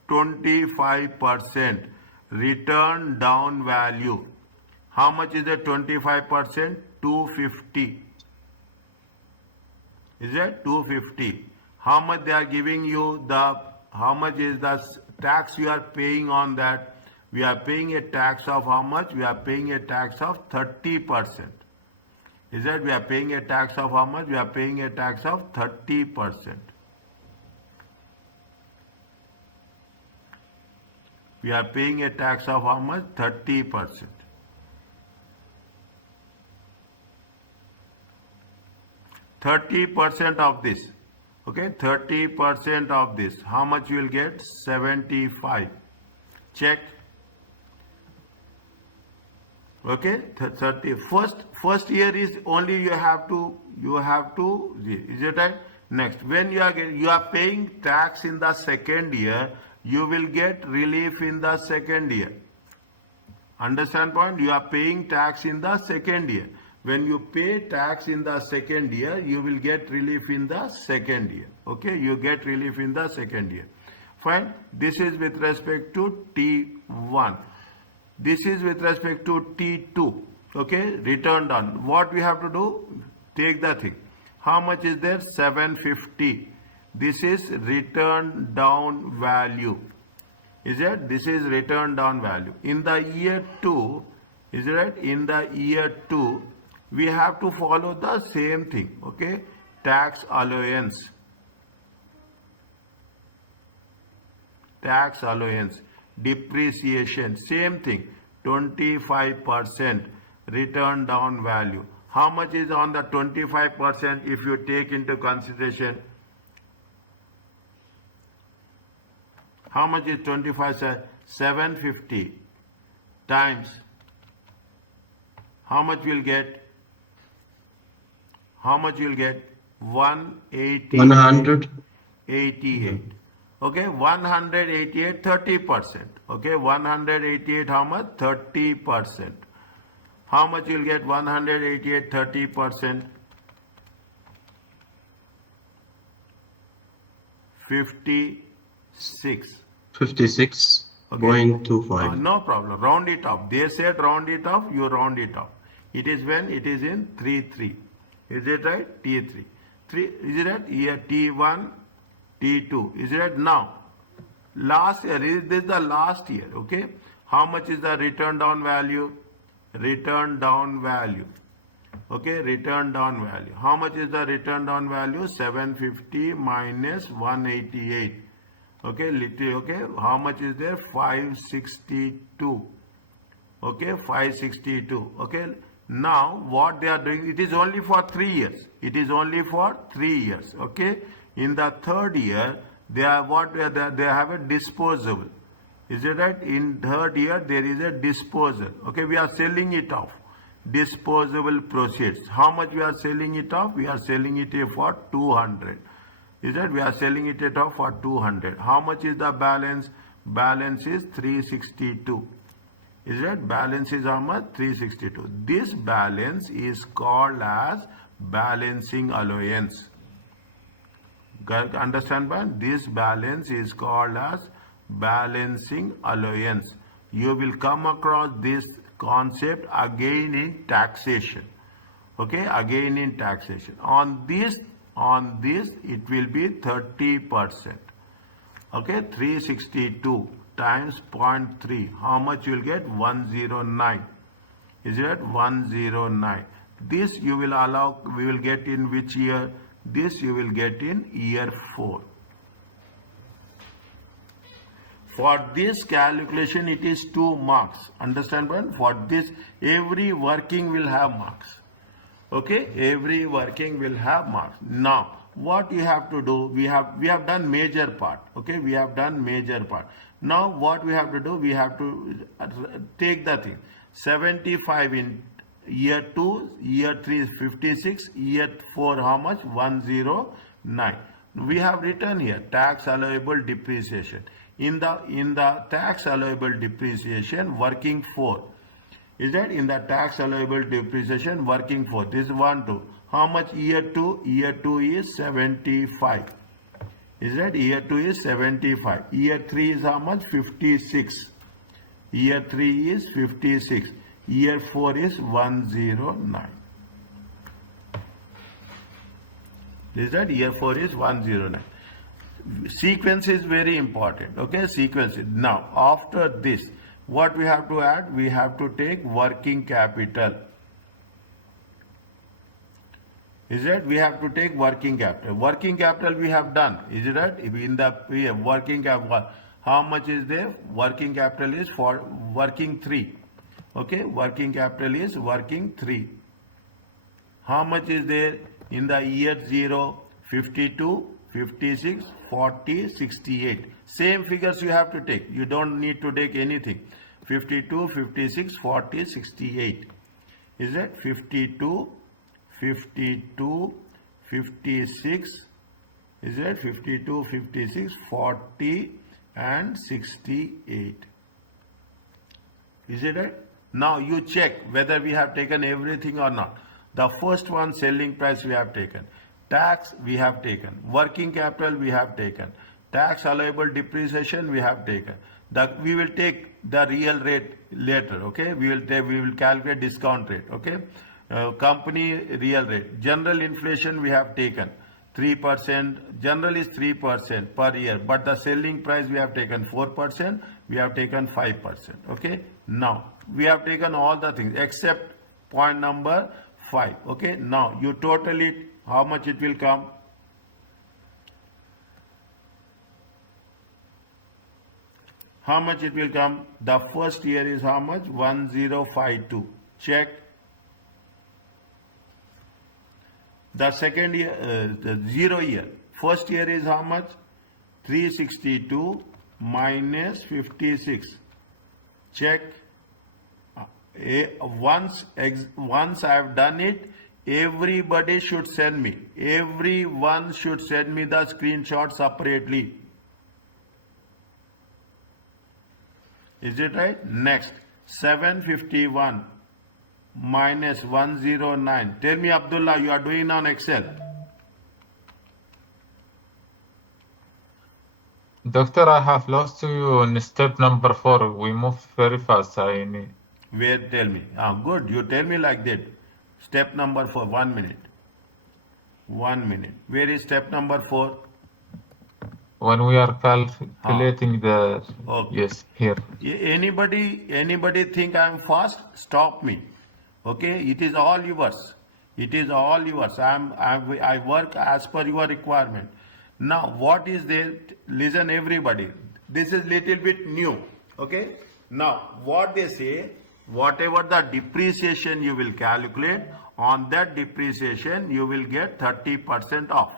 25% return down value. How much is the 25%? 250. Is it 250? How much they are giving you? How much is the tax you are paying on that? We are paying a tax of how much? We are paying a tax of 30%. Is that we are paying a tax of how much? We are paying a tax of 30%. We are paying a tax of how much? 30%. %30 of this. Okay, 30% of this. How much you will get? 75. Check. Okay, 30. First year is only you have to. Is it right? Next, when you are paying tax in the second year, you will get relief in the second year. Understand point? You are paying tax in the second year. When you pay tax in the second year, you will get relief in the second year. Okay, you get relief in the second year. Fine. This is with respect to T1. This is with respect to T2. Okay, returned on. What we have to do? Take the thing. How much is there? 750. This is return down value. Is it? This is return down value. In the year 2, is it right? In the year 2, we have to follow the same thing. Okay? Tax allowance. Tax allowance. Depreciation. Same thing. 25% return down value. How much is on the 25% if you take into consideration? How much is 25? 750 times. How much will get? How much you'll get? 188. Okay, 188, 30%. Okay, 188, how much? 30%. How much you'll get? 188, 30%. 56. 56.25. No problem. Round it up. They said round it up, you round it up. It is when it is in 3-3. Is it right? T3. 3, is it right? Year T1, T2. Is it right? Now, last year, this is the last year, okay? How much is the return down value? Return down value. Okay, return down value. How much is the return down value? 750 minus 188. Okay, okay. How much is there? 562. Okay, 562. Okay. Now, what they are doing, it is only for 3 years. It is only for 3 years. Okay. In the third year, they are what they have a disposable. Is it right? In third year, there is a disposal. Okay, we are selling it off. Disposable proceeds. How much we are selling it off? We are selling it for 200. Is it? We are selling it off for 200. How much is the balance? Balance is 362. Is it? Balance is how much? 362. This balance is called as balancing allowance. Understand, man? This balance is called as balancing allowance. You will come across this concept again in taxation. Okay, again in taxation. On this it will be 30%. Okay, 362 times 0.3. How much you will get? 109. Is it 109? This you will allow, we will get in which year? This you will get in year 4. For this calculation, it is 2 marks. Understand, man? For this, every working will have marks. Okay, every working will have marks. Now, what you have to do? We have done major part. Okay, we have done major part. Now, what we have to do? We have to take the thing. 75 in year 2, year 3 is 56, year 4 how much? 109. We have written here tax allowable depreciation. In the tax allowable depreciation, working 4. Is that in the tax allowable depreciation, working 4? This is 1, 2. How much year 2? Year 2 is 75. Is that year 2 is 75. Year 3 is how much? 56. Year 3 is 56. Year 4 is 109. Is that year 4 is 109. Sequence is very important. Okay, sequence. Now, after this, what we have to add? We have to take working capital. Is it? We have to take working capital. Working capital we have done. Is it right? In the working capital, how much is there? Working capital is for working 3. Okay, working capital is working 3. How much is there in the year 0? 52, 56, 40, 68. Same figures you have to take. You don't need to take anything. 52, 56, 40, 68. Is it? 52, 52, 56. Is it? 52, 56, 40 and 68. Is it right? Now you check whether we have taken everything or not. The first one, selling price, we have taken. Tax we have taken. Working capital we have taken. Tax allowable depreciation we have taken. We will take the real rate later. Okay, we will calculate discount rate. Okay, Company real rate. General inflation we have taken 3%. General is 3% per year, but the selling price we have taken 4%. We have taken 5%. Okay. Now we have taken all the things except point number 5. Okay. Now you total it. How much it will come? How much it will come? The first year is how much? 1052. Check. The second year, the 0 year. First year is how much? 362 minus 56. Check. Once I have done it, everybody should send me. Everyone should send me the screenshot separately. Is it right? Next, 751 minus 109. Tell me, Abdullah, you are doing on Excel. Doctor, I have lost you in step number 4. We move very fast. Where? Tell me. Good. You tell me like that. Step number 4. 1 minute. 1 minute. Where is step number 4? When we are calculating the... Okay. Yes, here. Anybody think I am fast? Stop me. Okay. It is all yours. It is all yours. I work as per your requirement. Now, what is there? Listen, everybody. This is little bit new. Okay. Now, what they say, whatever the depreciation you will calculate, on that depreciation you will get 30% off.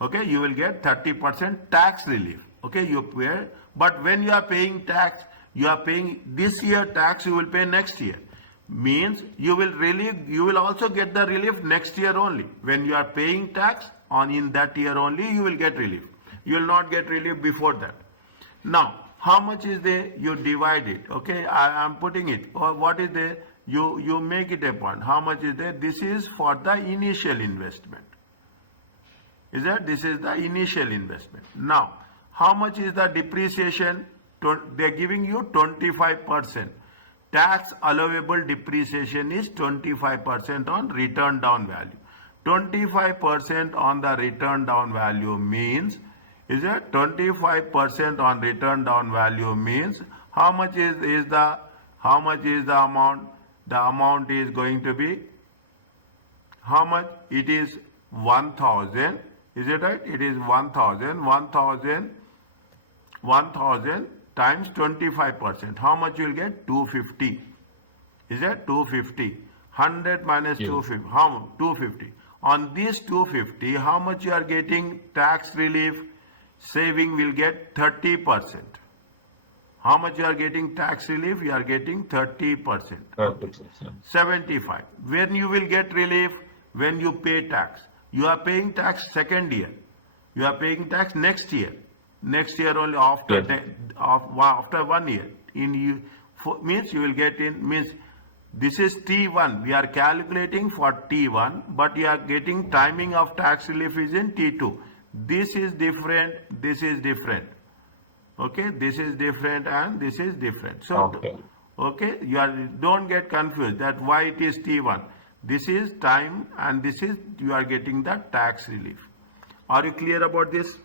Okay, you will get 30% tax relief. Okay, you pay, but when you are paying tax, you are paying this year tax, you will pay next year. Means you will also get the relief next year only. When you are paying tax on in that year only, you will get relief. You will not get relief before that. Now, how much is there? You divide it. Okay, I am putting it. Or what is there? You make it a point. How much is there? This is for the initial investment. Is that? This is the initial investment. Now, how much is the depreciation? They are giving you 25%. Tax allowable depreciation is 25% on return down value. 25% on the return down value means, is it 25% on return down value means how much is the amount? The amount is going to be how much? It is 1000. Is it right? It is 1000 times 25%. How much you will get? 250. Is that 250? 100 minus 250. How much? 250. On this 250, how much you are getting tax relief? Saving will get 30%. How much you are getting tax relief? You are getting 30%. 30%. 75. When you will get relief? When you pay tax. You are paying tax second year. You are paying tax next year. Next year only after 1 year. Means you will get in, means this is T1. We are calculating for T1, but you are getting timing of tax relief is in T2. This is different, this is different. Okay, this is different and this is different. So, okay, don't get confused that why it is T1. This is time and this is, you are getting the tax relief. Are you clear about this?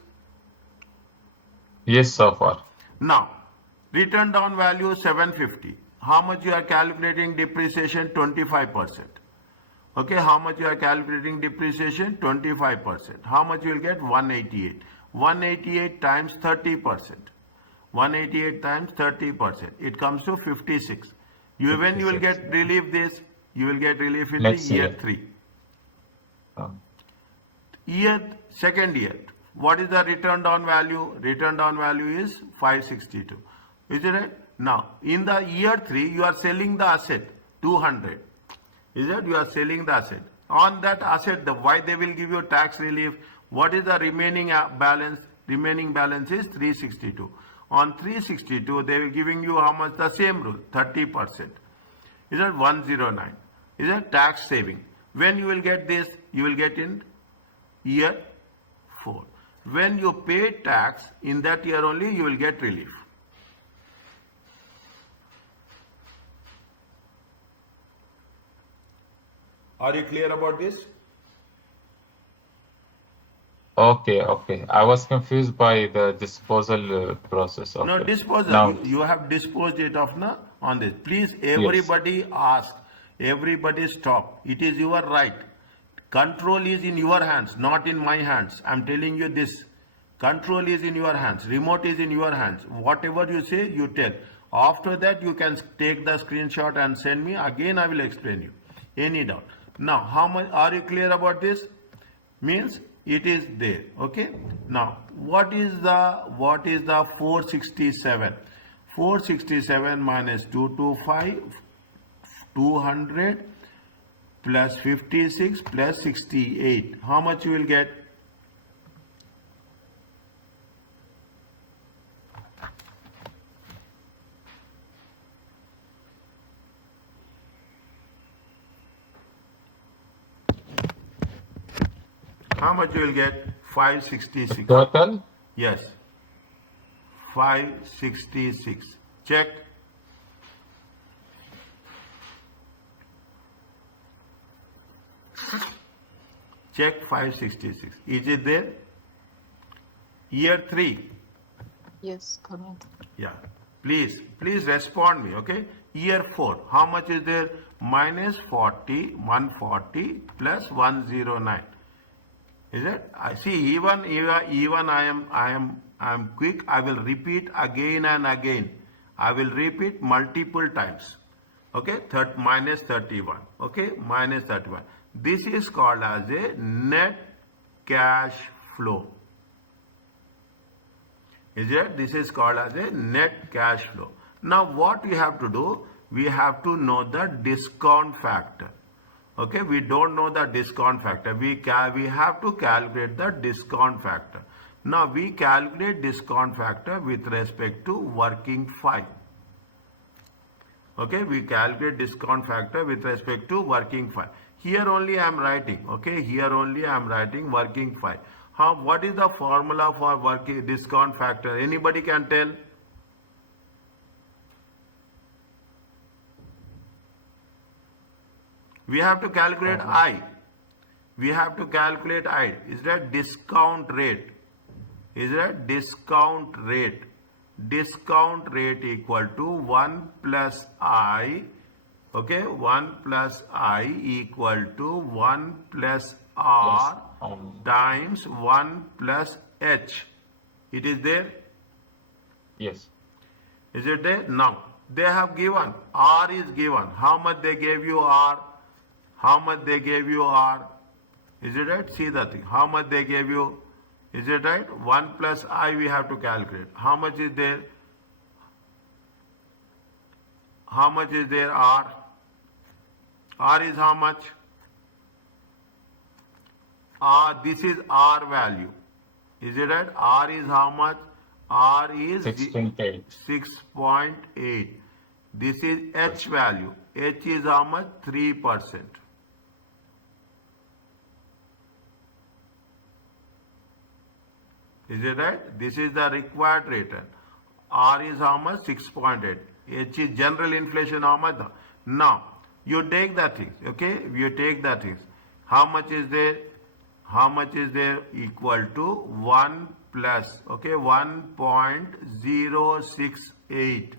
Yes, so far. Now, return down value 750. How much you are calculating depreciation? 25%. Okay, how much you are calculating depreciation? 25%. How much you will get? 188. 188 times 30%. 188 times 30%. It comes to 56. When you will get relief this, you will get relief in Next the year year. 3. Second year. What is the return down value? Return down value is 562. Is it right? Now, in the year 3, you are selling the asset 200. Is it? You are selling the asset. On that asset, why they will give you tax relief? What is the remaining balance? Remaining balance is 362. On 362, they will giving you how much? The same rule, 30%. Is that 109? Is that tax saving? When you will get this? You will get in year 4. When you pay tax, in that year only, you will get relief. Are you clear about this? Okay, okay. I was confused by the disposal process. Okay. No, disposal. Now, You have disposed it of na on this. Please, yes. everybody ask. Everybody stop. It is your right. Control is in your hands, not in my hands. I'm telling you this. Control is in your hands. Remote is in your hands. Whatever you say, you tell. After that, you can take the screenshot and send me. Again, I will explain you. Any doubt? Now, how much are you clear about this? Means it is there. Okay. Now, what is the 467? 467 minus 225, 200 plus 56 plus 68. How much you will get? How much you will get? 566. Total? Yes. 566. Check. Check 566. Is it there? Year 3. Yes, correct. Yeah. Please respond me, okay? Year 4. How much is there? Minus 40, 140 plus 109. Is it? I see, even I am quick. I will repeat again and again. I will repeat multiple times. Okay, minus 31. Okay, minus 31. This is called as a net cash flow. Is it? This is called as a net cash flow. Now, what we have to do? We have to know the discount factor. Okay, we don't know the discount factor. We have to calculate the discount factor. Now, we calculate discount factor with respect to working file. Okay, we calculate discount factor with respect to working file. Here only I am writing. Okay, here only I am writing working file. What is the formula for working discount factor? Anybody can tell? We have to calculate I. We have to calculate I. Is that discount rate? Is that discount rate? Discount rate equal to 1 plus I. Okay, 1 plus I equal to 1 plus R times 1 plus H. It is there? Yes. Is it there? Now, they have given. R is given. How much they gave you R? How much they gave you R? Is it right? See the thing. How much they gave you? Is it right? 1 plus I we have to calculate. How much is there? How much is there R? R is how much? R, this is R value. Is it right? R is how much? R is 6.8. 6.8. This is H value. H is how much? 3%. Is it right? This is the required return. R is how much? 6.8. H is general inflation how much? Now, you take the things, okay? You take the things. How much is there? How much is there? Equal to 1 plus, okay, 1.068.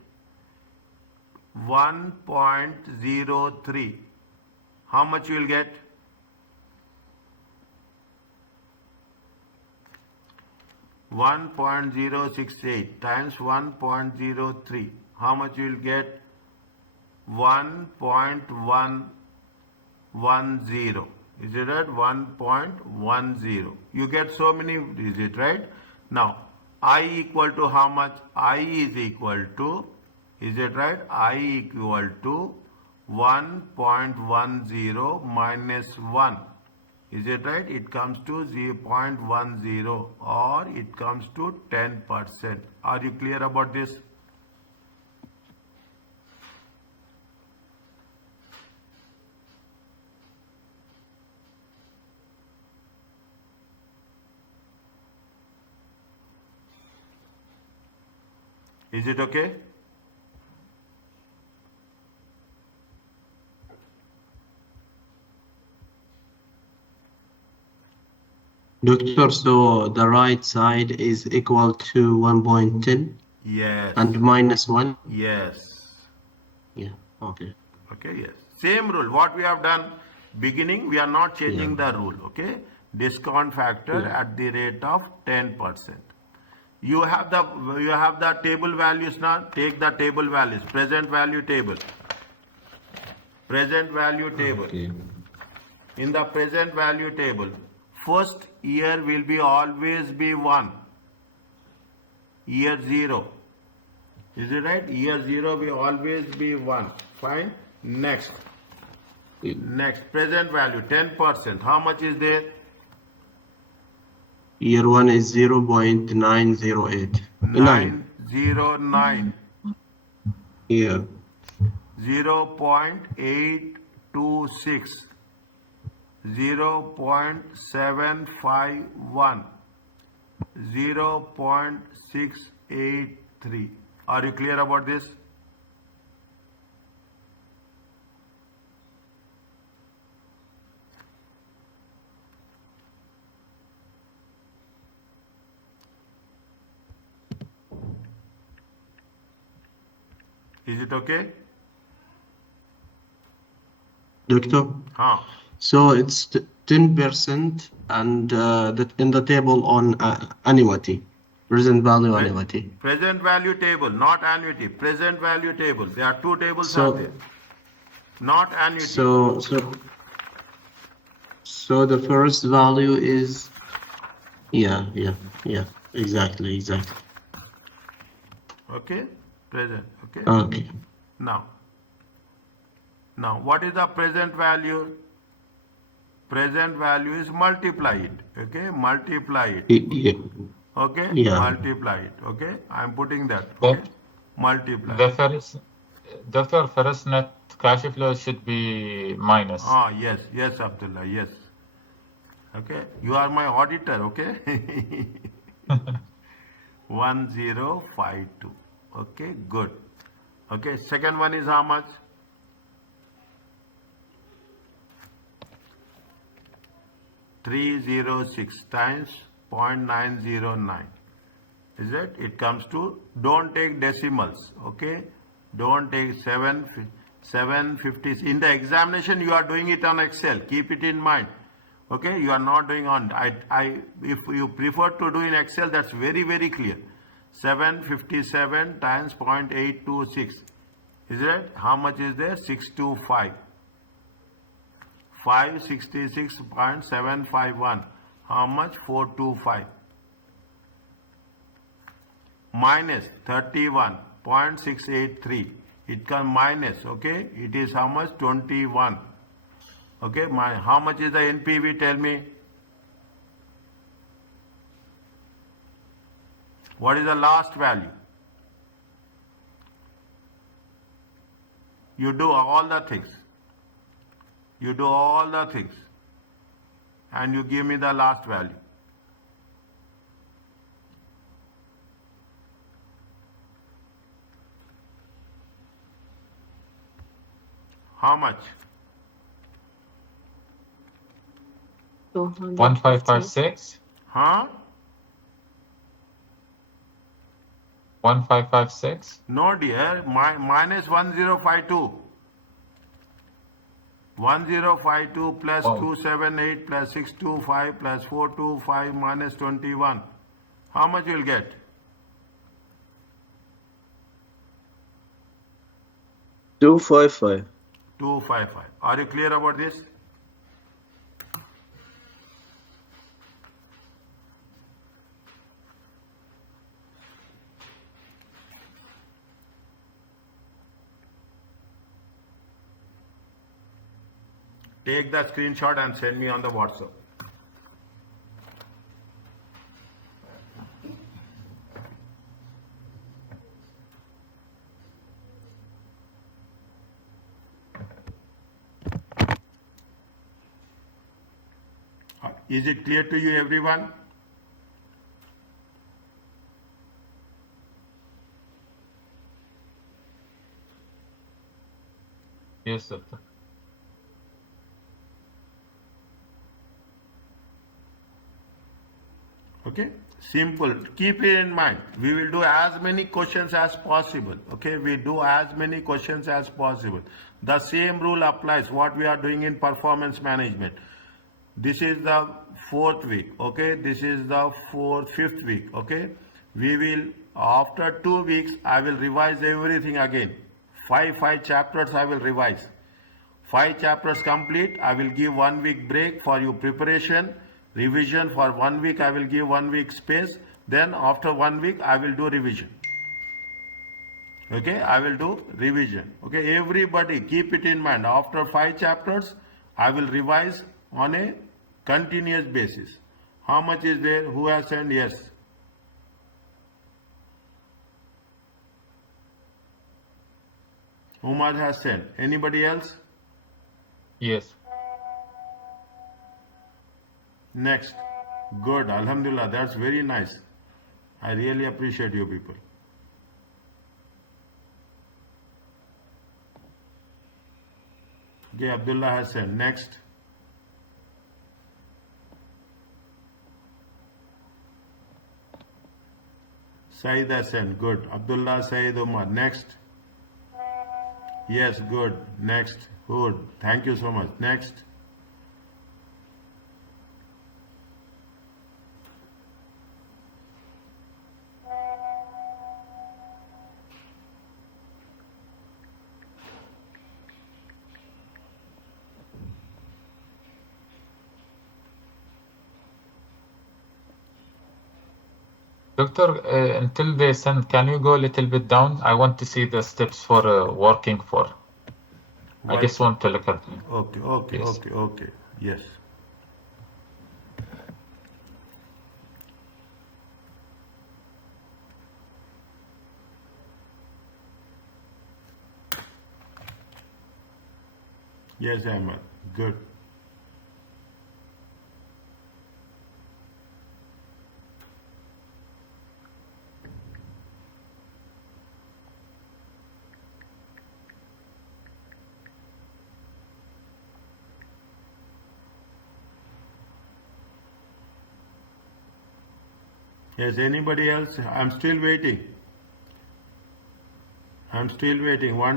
1.03. How much you will get? $1.068 times 1.03. How much you will get? 1.110. Is it right? 1.10. You get so many, is it right? Now, I equal to how much? I is equal to, is it right? I equal to 1.10 minus 1. Is it right? It comes to 0.10 or it comes to 10%. Are you clear about this? Is it okay? Doctor, so the right side is equal to 1.10 Yes. and minus 1? Yes. Yeah, okay. Okay, yes. Same rule. What we have done, beginning, we are not changing Yeah. the rule, okay? Discount factor Yeah. at the rate of 10%. You have the table values now. Take the table values. Present value table. Present value table. Okay. In the present value table, first year will be always be 1. Year 0. Is it right? Year 0 will always be 1. Fine. Next. Yeah. Next. Present value 10%. How much is there? Year 1 is 0.908. 9. 909. Yeah. 0.826. 0.751. 0.683. Are you clear about this? Is it okay? Doctor, Huh. so it's 10% and that in the table on annuity, present value annuity. Present value table, not annuity. Present value table. There are two tables So- are there. Not annuity. So the first value is, yeah, exactly. Okay? Present. Okay? Okay. Now, what is the present value? Present value is multiply it. Okay? Multiply it. Yeah. Okay? Yeah. Multiply it. Okay? I'm putting that. The- Okay? Multiply. The first net cash flow should be minus. Ah, yes, Abdullah, yes. Okay? You are my auditor, okay? 1052. Okay, good. Okay, second one is how much? 306 times 0.909. Is it? It comes to, don't take decimals, okay? Don't take 750. In the examination, you are doing it on Excel. Keep it in mind. Okay, you are not doing on, if you prefer to do in Excel, that's very, very clear. 757 times 0.826. Is it? How much is there? 625. 566.751. How much? 425. Minus 31.683. It comes minus, okay? It is how much? 21. Okay, how much is the NPV? Tell me. What is the last value? You do all the things. You do all the things. And you give me the last value. How much? 1556. Huh? 1556. No, dear. Minus 1052. 1052 plus Oh. 278 plus 625 plus 425 minus 21. How much you'll get? 255. 255. Are you clear about this? Take the screenshot and send me on the WhatsApp. Is it clear to you, everyone? Yes, doctor. Okay, simple. Keep it in mind. We will do as many questions as possible. Okay, we do as many questions as possible. The same rule applies what we are doing in performance management. This is the 4th week. Okay, this is the 5th week. Okay, we will, after 2 weeks, I will revise everything again. Five chapters I will revise. 5 chapters complete. I will give 1 week break for your preparation. Revision for 1 week, I will give 1 week space. Then after 1 week, I will do revision. Okay, I will do revision. Okay, everybody keep it in mind. After 5 chapters, I will revise on a continuous basis. How much is there? Who has sent? Yes. Umar has sent. Anybody else? Yes. Next. Good. Alhamdulillah. That's very nice. I really appreciate you people. Okay, Abdullah has sent. Next. Saeed has sent. Good. Abdullah, Saeed, Umar. Next. Yes, good. Next. Good. Thank you so much. Next. Doctor, until they send, can you go a little bit down? I want to see the steps for working for. I just want to look at them. Okay, Yes. okay. Yes. Yes, Ahmed. Good. Yes, anybody else? I'm still waiting. 1,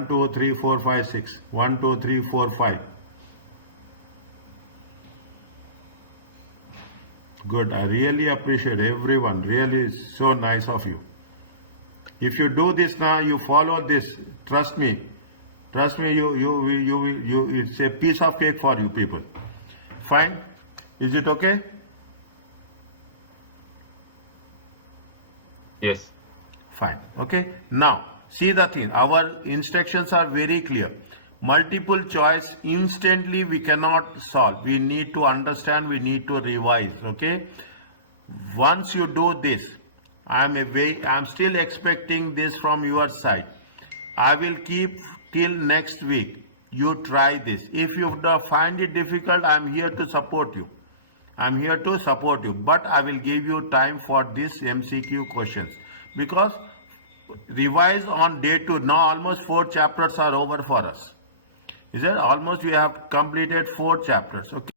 2, 3, 4, 5, 6. 1, 2, 3, 4, 5. Good. I really appreciate everyone. Really so nice of you. If you do this now, you follow this. Trust me. You. It's a piece of cake for you people. Fine. Is it okay? Yes. Fine. Okay. Now, see the thing. Our instructions are very clear. Multiple choice instantly we cannot solve. We need to understand. We need to revise. Okay. Once you do this, I'm still expecting this from your side. I will keep till next week. You try this. If you find it difficult, I'm here to support you. But I will give you time for this MCQ questions because revise on day 2. Now almost 4 chapters are over for us. Is it? Almost we have completed 4 chapters. Okay.